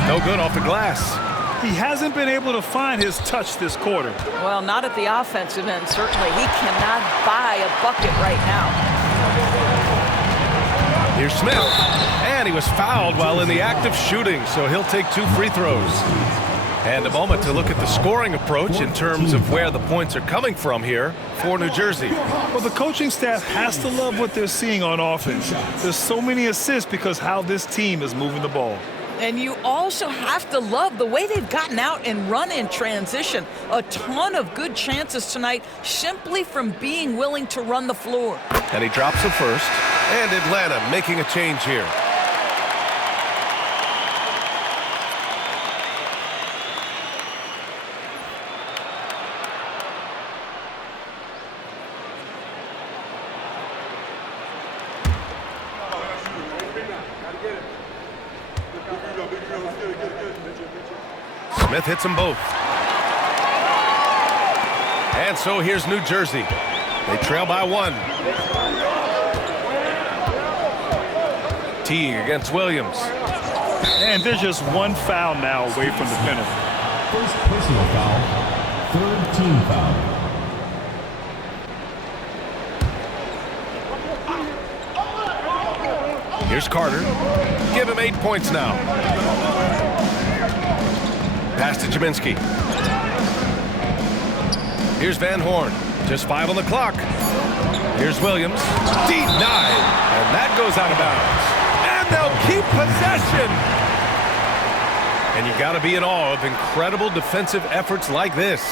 No good off the glass. He hasn't been able to find his touch this quarter. Well, not at the offensive end, certainly. He cannot buy a bucket right now. Here's Smith. And he was fouled while in the act of shooting, so he'll take 2 free throws. And a moment to look at the scoring approach in terms of where the points are coming from here for New Jersey. Well, the coaching staff has to love what they're seeing on offense. There's so many assists because how this team is moving the ball. And you also have to love the way they've gotten out and run in transition. A ton of good chances tonight simply from being willing to run the floor. And he drops the first. And Atlanta making a change here. Smith hits them both. And so here's New Jersey. They trail by 1. Teague against Williams. And they're just 1 foul now away from the penalty. First personal foul, 3rd team foul. Here's Carter. Give him 8 points now. Pass to Jaminski. Here's Van Horn. Just 5 on the clock. Here's Williams. Denied. And that goes out of bounds. And they'll keep possession. And you got to be in awe of incredible defensive efforts like this.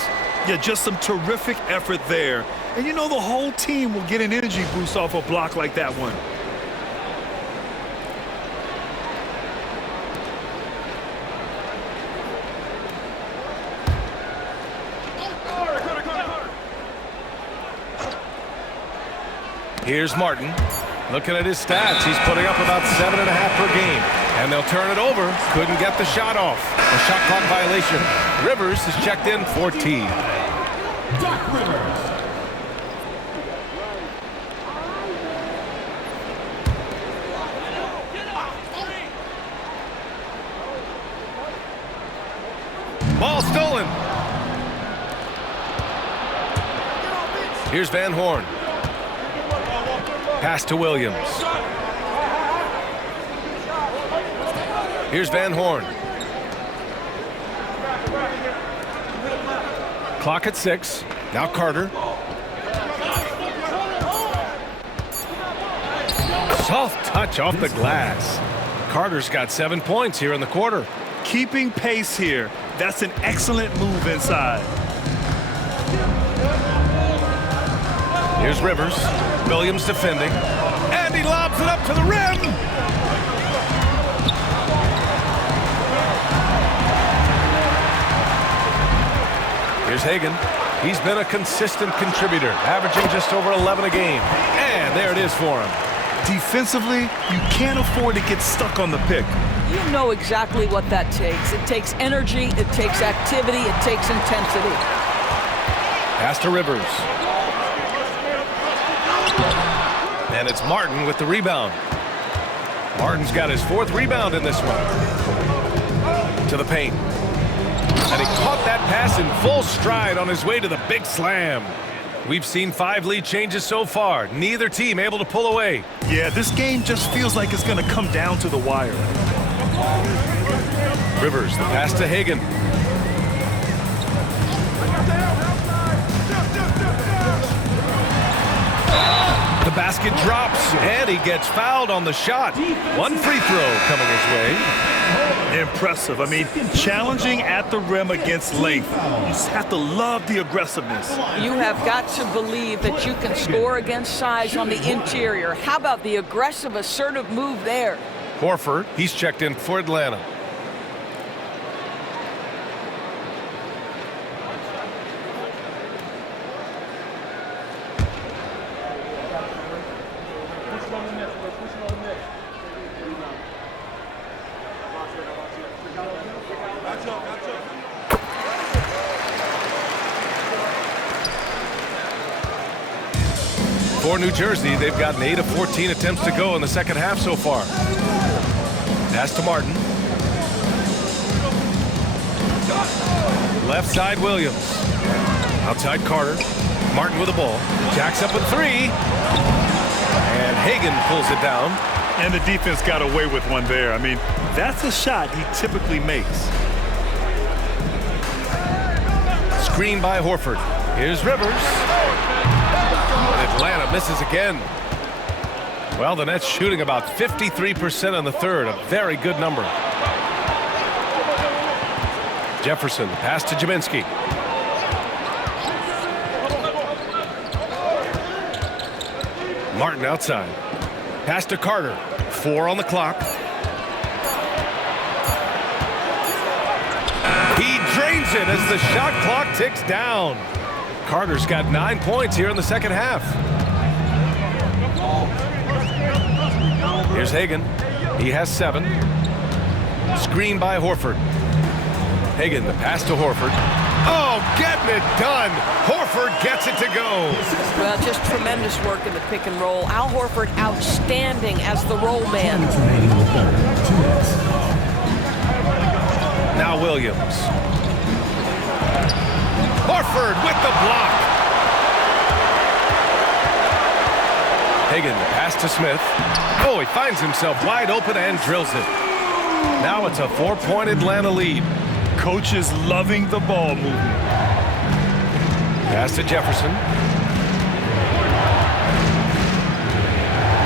Yeah, just some terrific effort there. And you know the whole team will get an energy boost off a block like that one. Here's Martin. Looking at his stats, he's putting up about 7.5 per game. And they'll turn it over. Couldn't get the shot off. A shot clock violation. Rivers is checked in for T. Doc Rivers. Ball stolen. Here's Van Horn. Pass to Williams. Here's Van Horn. Clock at 6. Now Carter. Soft touch off the glass. Carter's got 7 points here in the quarter. Keeping pace here. That's an excellent move inside. Here's Rivers. Williams defending. And he lobs it up to the rim. Here's Hagan. He's been a consistent contributor, averaging just over 11 a game. And there it is for him. Defensively, you can't afford to get stuck on the pick. You know exactly what that takes. It takes energy, it takes activity, it takes intensity. Pass to Rivers. And it's Martin with the rebound. Martin's got his 4th rebound in this one. To the paint. And he caught that pass in full stride on his way to the big slam. We've seen 5 lead changes so far. Neither team able to pull away. Yeah, this game just feels like it's going to come down to the wire. Rivers, the pass to Hagan. The basket drops, and he gets fouled on the shot. One free throw coming his way. Impressive. I mean, challenging at the rim against length. You just have to love the aggressiveness. You have got to believe that you can score against size on the interior. How about the aggressive, assertive move there? Horford, he's checked in for Atlanta. For New Jersey, they've gotten 8 of 14 attempts to go in the second half so far. Pass to Martin. Left side, Williams. Outside, Carter. Martin with the ball. Jacks up with 3. And Hagan pulls it down. And the defense got away with one there. I mean, that's a shot he typically makes. Screen by Horford. Here's Rivers. Atlanta misses again. Well, the Nets shooting about 53% in the third, a very good number. Jefferson, pass to Jaminski. Martin outside. Pass to Carter. 4 on the clock. He drains it as the shot clock ticks down. Carter's got 9 points here in the second half. Here's Hagan. He has 7. Screen by Horford. Hagan, the pass to Horford. Oh, getting it done. Horford gets it to go. Well, just tremendous work in the pick and roll. Al Horford outstanding as the roll man. Now Williams. Horford with the block. Hagan, the pass to Smith. Oh, he finds himself wide open and drills it. Now it's a 4-point Atlanta lead. Coach is loving the ball movement. Pass to Jefferson.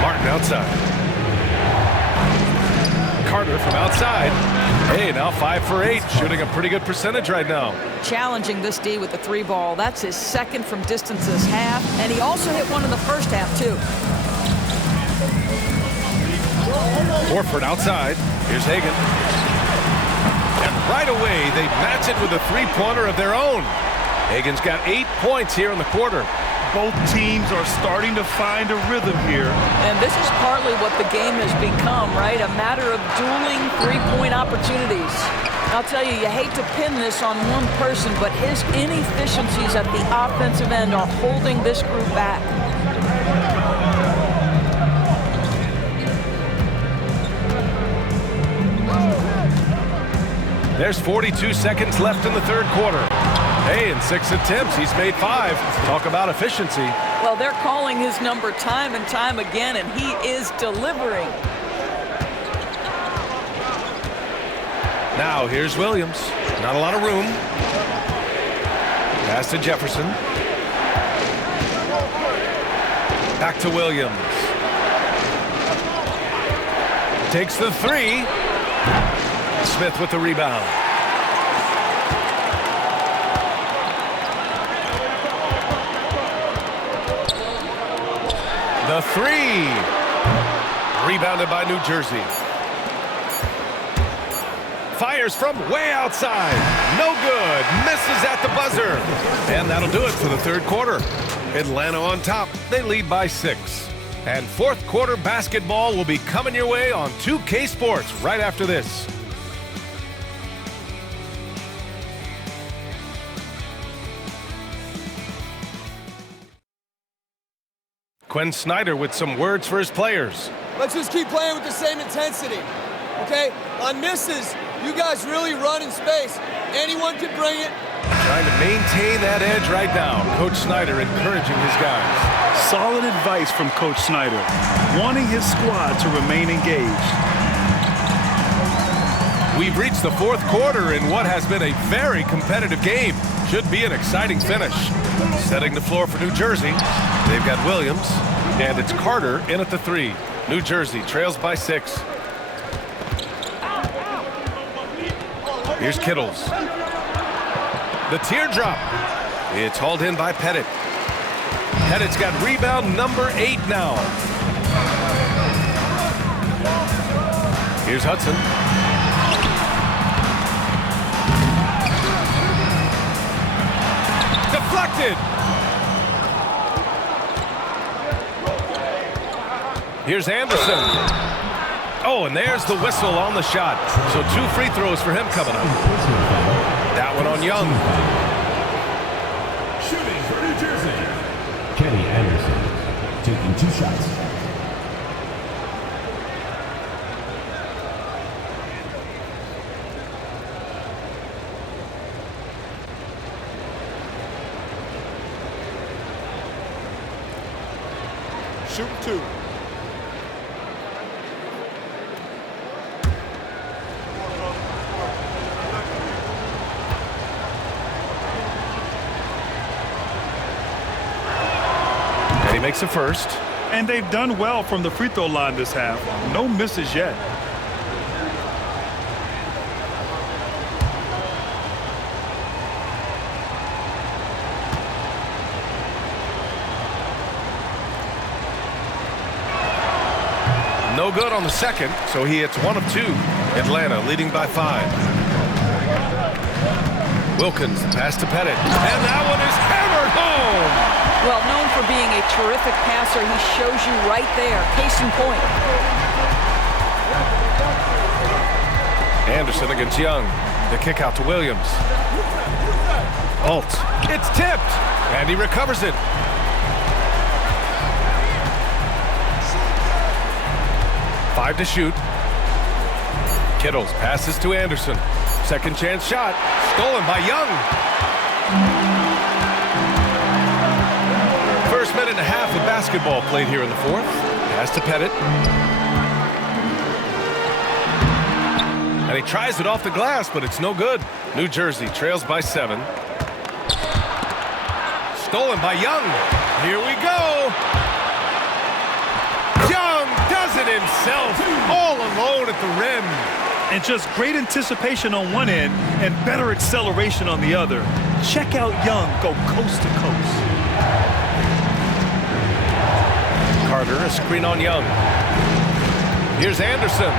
Martin outside. Carter from outside. Hey, now 5 for 8, shooting a pretty good percentage right now. Challenging this D with the 3 ball. That's his second from distance this half, and he also hit one in the first half, too. Horford outside. Here's Hagan. And right away, they match it with a 3-pointer of their own. Hagan's got 8 points here in the quarter. Both teams are starting to find a rhythm here. And this is partly what the game has become, right? A matter of dueling 3-point opportunities. I'll tell you, you hate to pin this on one person, but his inefficiencies at the offensive end are holding this group back. There's 42 seconds left in the third quarter. Hey, in 6 attempts, he's made 5. Talk about efficiency. Well, they're calling his number time and time again, and he is delivering. Now, here's Williams. Not a lot of room. Pass to Jefferson. Back to Williams. Takes the 3. Smith with the rebound. The 3. Rebounded by New Jersey. Fires from way outside. No good. Misses at the buzzer. And that'll do it for the third quarter. Atlanta on top. They lead by 6. And fourth quarter basketball will be coming your way on 2K Sports right after this. Quinn Snyder with some words for his players. Let's just keep playing with the same intensity, okay? On misses, you guys really run in space. Anyone can bring it. Trying to maintain that edge right now. Coach Snyder encouraging his guys. Solid advice from Coach Snyder, wanting his squad to remain engaged. We've reached the fourth quarter in what has been a very competitive game. Should be an exciting finish. Setting the floor for New Jersey. They've got Williams, and it's Carter in at the 3. New Jersey trails by 6. Here's Kittles. The teardrop. It's hauled in by Pettit. Pettit's got rebound number 8 now. Here's Hudson. Deflected. Here's Anderson. Oh, and there's the whistle on the shot. So 2 free throws for him coming up. That one on Young. Shooting for New Jersey, Kenny Anderson, taking 2 shots. Shooting 2. And he makes a first. And they've done well from the free throw line this half. No misses yet. No good on the second, so he hits 1 of 2. Atlanta leading by 5. Wilkins, pass to Pettit. And that one is hammered home. Well, known for being a terrific passer, he shows you right there. Case in point. Anderson against Young. The kick out to Williams. Alt. It's tipped. And he recovers it. Five to shoot. Kittles passes to Anderson. Second chance shot. Stolen by Young. First minute and a half of basketball played here in the 4th. Pass to Pettit. And he tries it off the glass, but it's no good. New Jersey trails by 7. Stolen by Young. Here we go. Young does it himself, all alone at the rim. And just great anticipation on one end and better acceleration on the other. Check out Young go coast to coast. Carter, a screen on Young. Here's Anderson.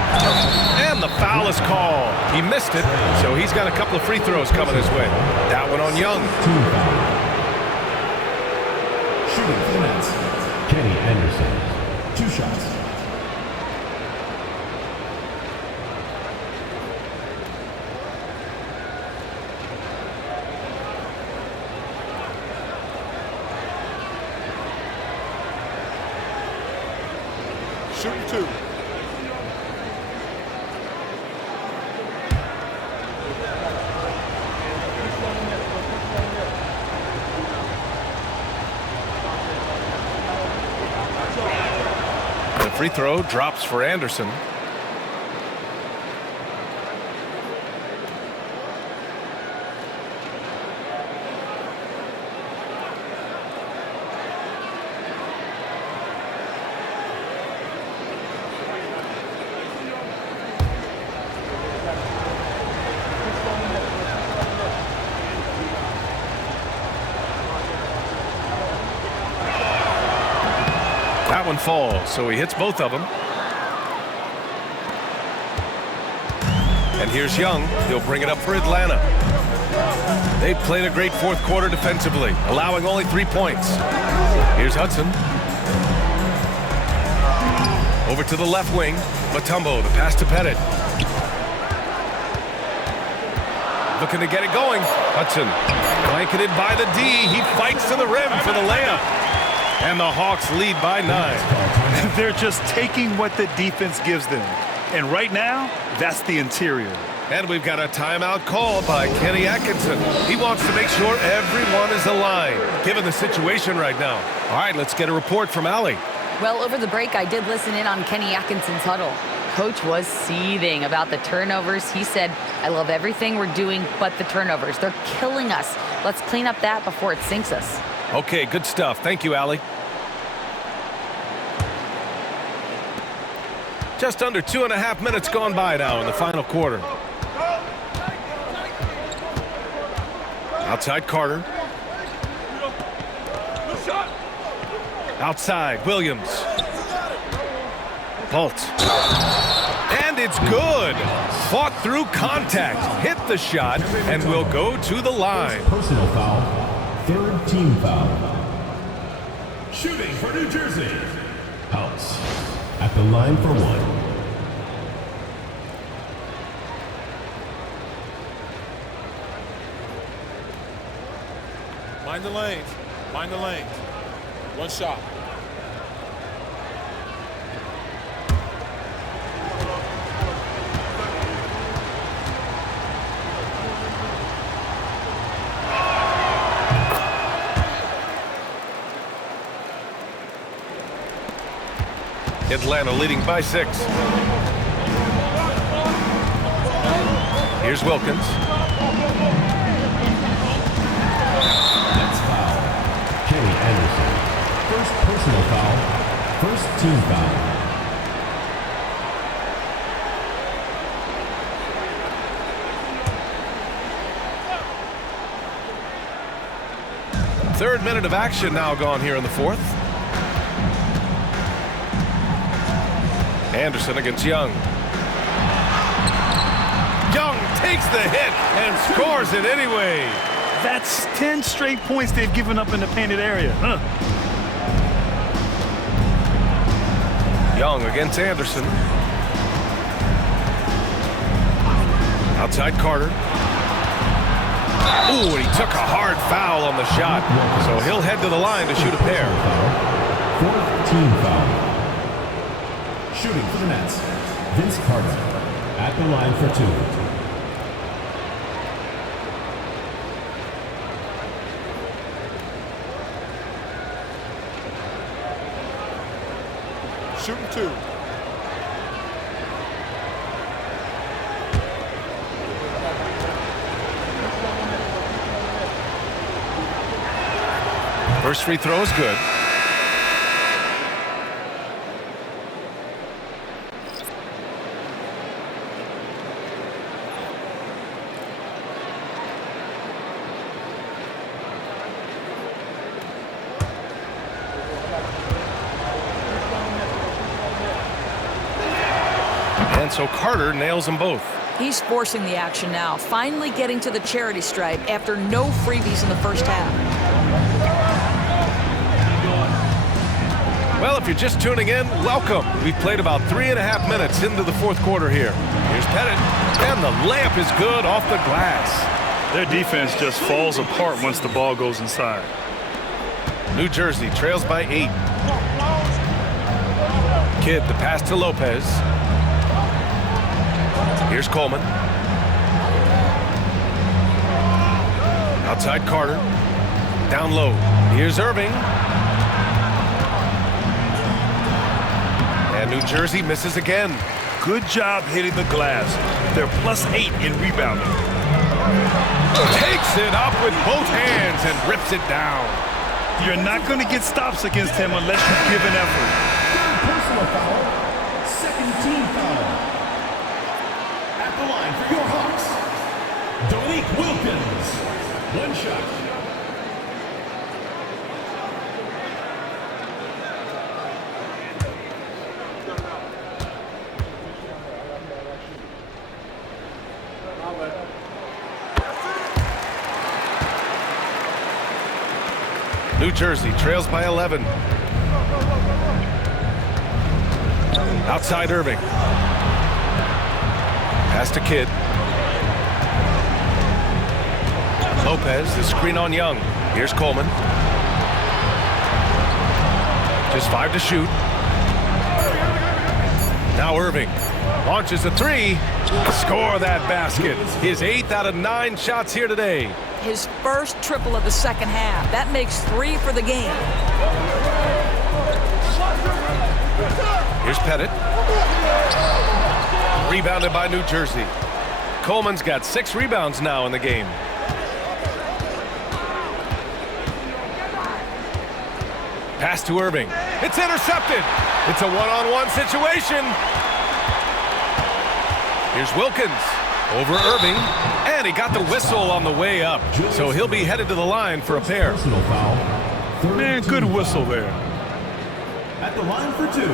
And the foul is called. He missed it, so he's got a couple of free throws coming his way. That one on Young. Shooting for the Nets, Kenny Anderson, 2 shots. Shooting 2. The free throw drops for Anderson. That one falls, so he hits both of them. And here's Young. He'll bring it up for Atlanta. They've played a great 4th quarter defensively, allowing only 3 points. Here's Hudson. Over to the left wing. Mutombo, the pass to Pettit. Looking to get it going. Hudson, blanketed by the D. He fights to the rim for the layup. And the Hawks lead by 9. They're just taking what the defense gives them. And right now, that's the interior. And we've got a timeout called by Kenny Atkinson. He wants to make sure everyone is aligned, given the situation right now. All right, let's get a report from Allie. Well, over the break, I did listen in on Kenny Atkinson's huddle. Coach was seething about the turnovers. He said, I love everything we're doing but the turnovers. They're killing us. Let's clean up that before it sinks us. Okay, good stuff. Thank you, Allie. Just under 2.5 minutes gone by now in the final quarter. Outside Carter. Outside Williams. Bolt. And it's good. Fought through contact. Hit the shot and will go to the line. Personal foul. Third team foul. Shooting for New Jersey. House at the line for one. Mind the lanes. Mind the lanes. One shot. Atlanta leading by 6. Here's Wilkins. That's foul. Kenny Anderson. First personal foul. First team foul. Third minute of action now gone here in the fourth. Anderson against Young. Young takes the hit and scores it anyway. That's 10 straight points they've given up in the painted area. Young against Anderson. Outside Carter. Ooh, and he took a hard foul on the shot. So he'll head to the line to shoot a pair. Fourth team foul. Shooting for the Nets, Vince Carter at the line for 2. Shooting 2. First free throw is good. So Carter nails them both. He's forcing the action now, finally getting to the charity stripe after no freebies in the first half. Well, if you're just tuning in, welcome. We've played about 3.5 minutes into the fourth quarter here. Here's Pettit, and the layup is good off the glass. Their defense just falls apart once the ball goes inside. New Jersey trails by 8. Kidd, the pass to Lopez. Here's Coleman. Outside Carter. Down low. Here's Irving. And New Jersey misses again. Good job hitting the glass. They're +8 in rebounding. Takes it up with both hands and rips it down. You're not going to get stops against him unless you give an effort. Personal foul. Second team foul. At the line for your Hawks, Dominique Wilkins. One shot. New Jersey trails by 11. Outside Irving. Pass to Kidd. Lopez, the screen on Young. Here's Coleman. Just 5 to shoot. Now Irving launches a 3. Score that basket. His 8th out of 9 shots here today. His first triple of the second half. That makes 3 for the game. Here's Pettit. Rebounded by New Jersey. Coleman's got 6 rebounds now in the game. Pass to Irving. It's intercepted. It's a one-on-one situation. Here's Wilkins over Irving, and he got the whistle on the way up. So he'll be headed to the line for a pair. Personal foul. Man, good whistle there. At the line for two,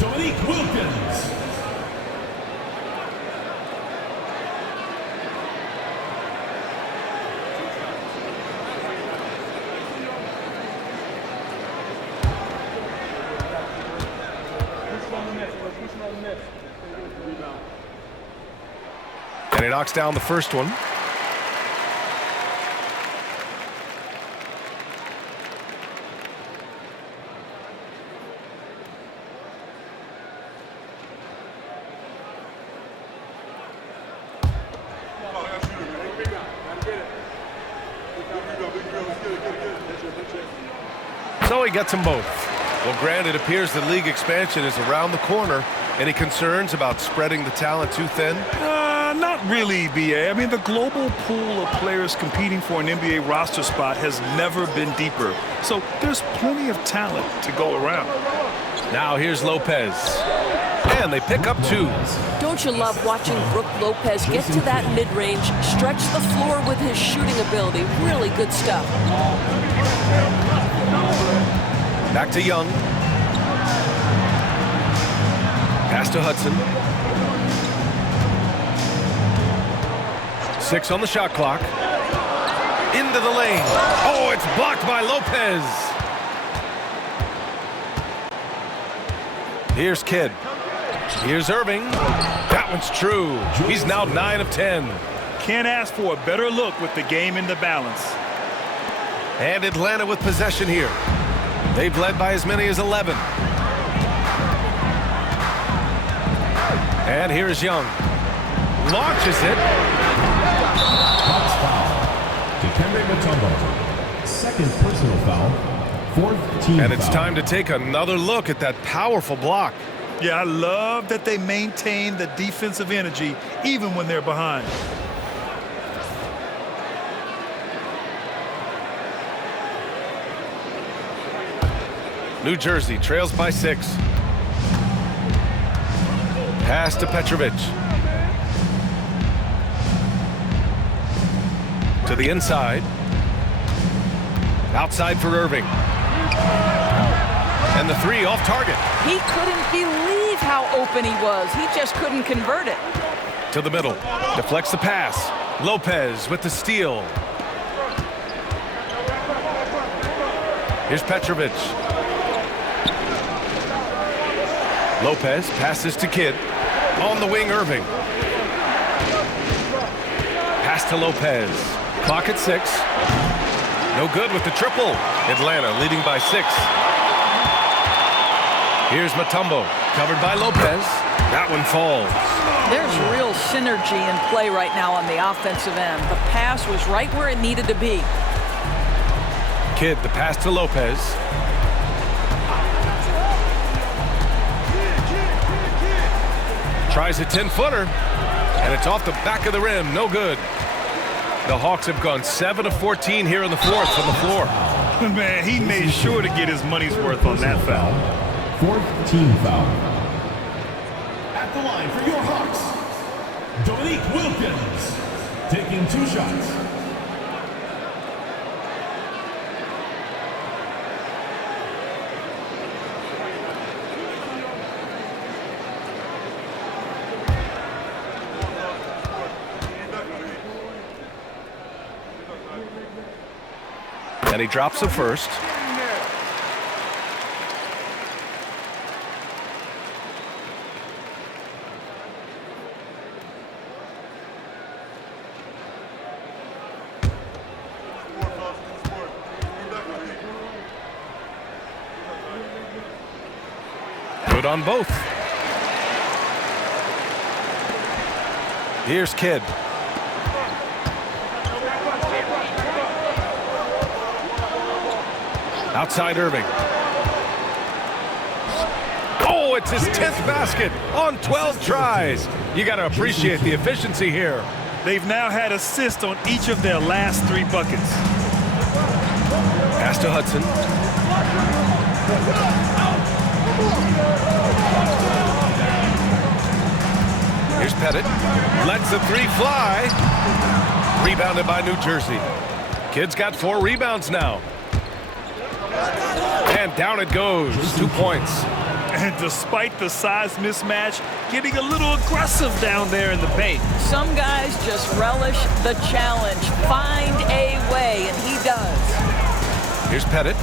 Dominique Wilkins. And he knocks down the first one. So he gets them both. Well, Grant, it appears the league expansion is around the corner. Any concerns about spreading the talent too thin? Not really, BA. I mean, the global pool of players competing for an NBA roster spot has never been deeper. So there's plenty of talent to go around. Now here's Lopez. And they pick up two. Don't you love watching Brook Lopez get to that mid-range, stretch the floor with his shooting ability? Really good stuff. Back to Young. Pass to Hudson. 6 on the shot clock. Into the lane. Oh, it's blocked by Lopez. Here's Kidd. Here's Irving. That one's true. He's now 9 of 10. Can't ask for a better look with the game in the balance. And Atlanta with possession here. They've led by as many as 11. And here's Young. Launches it. Hawks foul. Dikembe Mutombo. Second personal foul. Fourth team And it's foul. time to take another look at that powerful block. Yeah, I love that they maintain the defensive energy even when they're behind. New Jersey trails by 6. Pass to Petrovic. To the inside. Outside for Irving. And the 3 off target. He couldn't believe how open he was. He just couldn't convert it. To the middle. Deflects the pass. Lopez with the steal. Here's Petrovic. Lopez passes to Kidd. On the wing, Irving. Pass to Lopez. Clock at 6. No good with the triple. Atlanta leading by 6. Here's Mutombo. Covered by Lopez. That one falls. There's real synergy in play right now on the offensive end. The pass was right where it needed to be. Kidd, the pass to Lopez. Tries a 10-footer, and it's off the back of the rim. No good. The Hawks have gone 7 of 14 here in the fourth from the floor. Man, he made sure to get his money's worth on that foul. Fourth team foul. At the line for your Hawks, Dominique Wilkins. Taking 2 shots. And he drops the first. Good on both. Here's Kidd. Outside Irving. Oh, it's his 10th basket on 12 tries. You got to appreciate the efficiency here. They've now had assists on each of their last 3 buckets. Pass to Hudson. Here's Pettit. Lets the three fly. Rebounded by New Jersey. Kid's got 4 rebounds now. And down it goes. 2 points. And despite the size mismatch, getting a little aggressive down there in the paint. Some guys just relish the challenge. Find a way, and he does. Here's Pettit.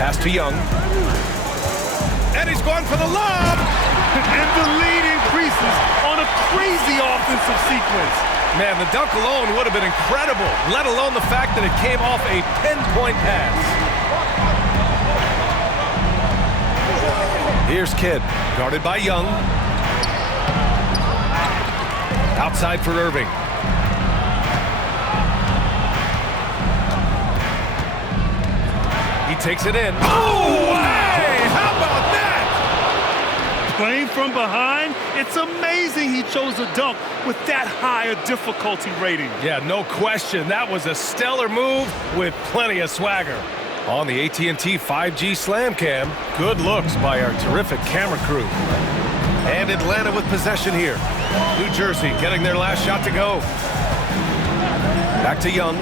Pass to Young. And he's going for the lob. And the lead increases on a crazy offensive sequence. Man, the dunk alone would have been incredible, let alone the fact that it came off a pinpoint pass. Here's Kidd, guarded by Young. Outside for Irving. He takes it in. Oh, hey! How about that? Playing from behind, it's amazing he chose a dunk with that higher difficulty rating. Yeah, no question. That was a stellar move with plenty of swagger. On the AT&T 5G Slam Cam, good looks by our terrific camera crew. And Atlanta with possession here. New Jersey getting their last shot to go. Back to Young.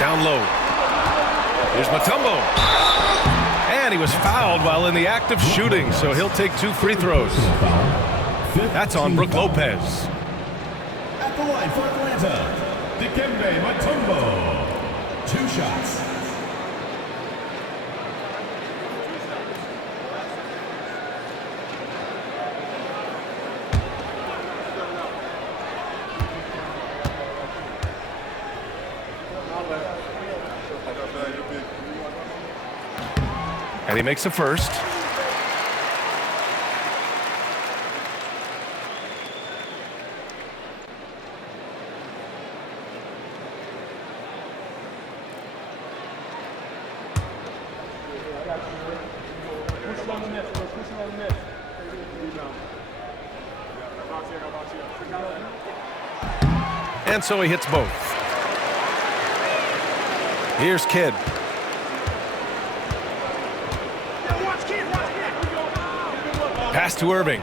Down low. Here's Mutombo. And he was fouled while in the act of shooting, so he'll take 2 free throws. That's on Brook Lopez. At the line for Atlanta, Dikembe Mutombo. 2 shots. And he makes the first. And so he hits both. Here's Kidd. Pass to Irving.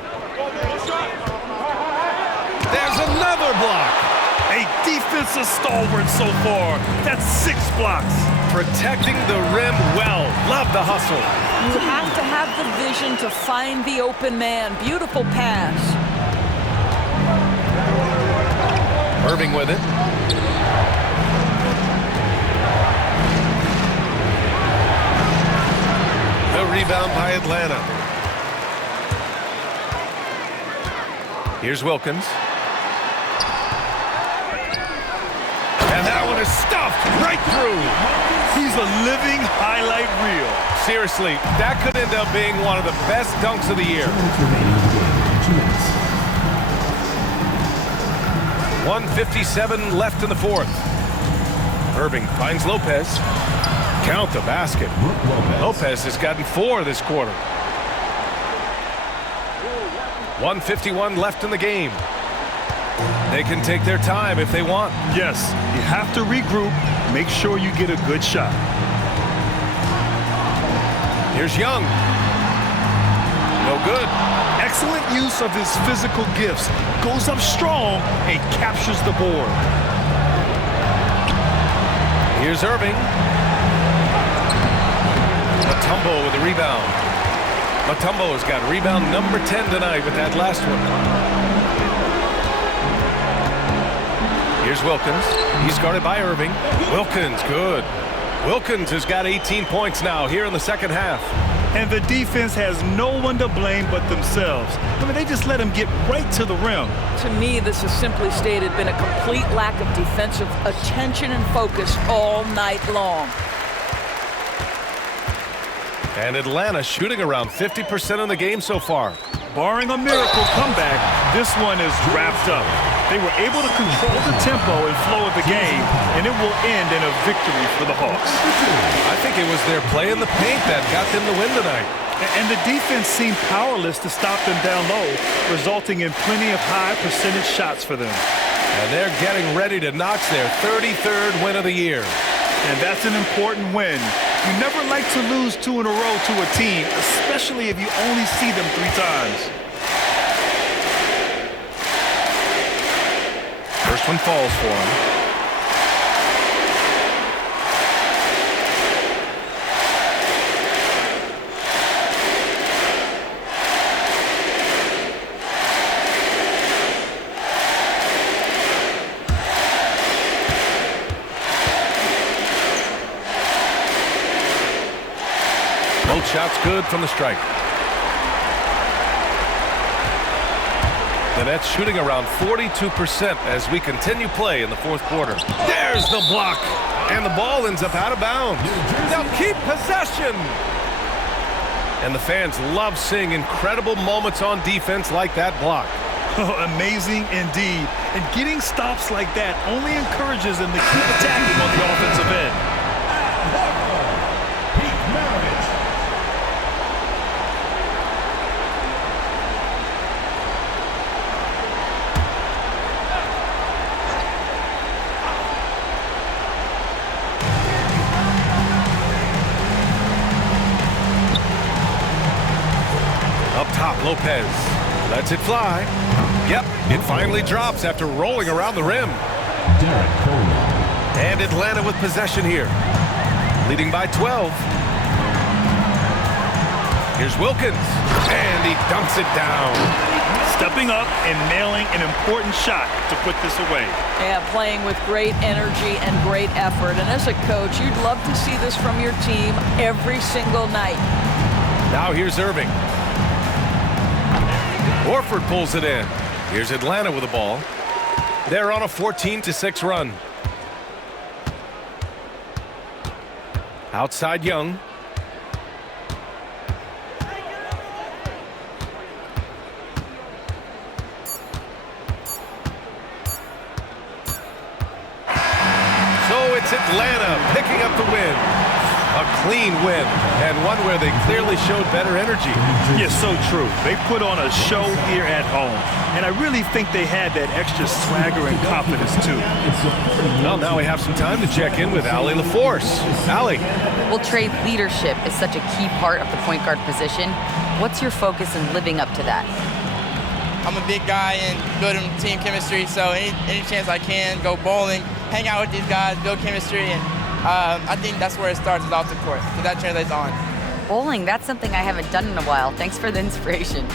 There's another block. A defensive stalwart so far. That's 6 blocks. Protecting the rim well. Love the hustle. You have to have the vision to find the open man. Beautiful pass. Irving with it. The rebound by Atlanta. Here's Wilkins. And that one is stuffed right through. He's a living highlight reel. Seriously, that could end up being one of the best dunks of the year. 1:57 left in the 4th. Irving finds Lopez. Count the basket. Lopez has gotten 4 this quarter. 1:51 left in the game. They can take their time if they want. Yes, you have to regroup. Make sure you get a good shot. Here's Young. No good. Excellent use of his physical gifts. Goes up strong and captures the board. Here's Irving. Mutombo with the rebound. Mutombo has got rebound number 10 tonight with that last one. Here's Wilkins. He's guarded by Irving. Wilkins, good. Wilkins has got 18 points now here in the second half. And the defense has no one to blame but themselves. I mean, they just let him get right to the rim. To me, this has simply stated been a complete lack of defensive attention and focus all night long. And Atlanta shooting around 50% in the game so far. Barring a miracle comeback, this one is wrapped up. They were able to control the tempo and flow of the game, and it will end in a victory for the Hawks. I think it was their play in the paint that got them the win tonight. And the defense seemed powerless to stop them down low, resulting in plenty of high percentage shots for them. And they're getting ready to notch their 33rd win of the year. And that's an important win. You never like to lose 2 in a row to a team, especially if you only see them 3 times. First one falls for him. Both shots good from the striker. The Nets shooting around 42% as we continue play in the 4th quarter. There's the block, and the ball ends up out of bounds. They'll keep possession. And the fans love seeing incredible moments on defense like that block. Amazing indeed. And getting stops like that only encourages them to keep attacking on the offensive end. Up top, Lopez lets it fly. Yep, it finally drops after rolling around the rim. And Atlanta with possession here, leading by 12. Here's Wilkins, and he dumps it down. Stepping up and nailing an important shot to put this away. Yeah, playing with great energy and great effort. And as a coach, you'd love to see this from your team every single night. Now here's Irving. Horford pulls it in. Here's Atlanta with the ball. They're on a 14-6 run. Outside Young. So it's Atlanta picking up the win. A clean win, and one where they clearly showed better energy. Yes, so true. They put on a show here at home, and I really think they had that extra swagger and confidence, too. Well, now we have some time to check in with Allie LaForce. Allie. Well, Trey, leadership is such a key part of the point guard position. What's your focus in living up to that? I'm a big guy and building team chemistry, so any chance I can, go bowling, hang out with these guys, build chemistry, and I think that's where it starts, is off the court, because that translates on. Bowling, that's something I haven't done in a while. Thanks for the inspiration.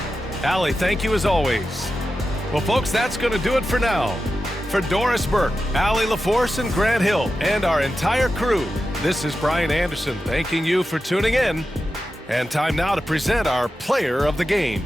Allie, thank you as always. Well, folks, that's going to do it for now. For Doris Burke, Allie LaForce, and Grant Hill, and our entire crew, this is Brian Anderson thanking you for tuning in. And time now to present our player of the game.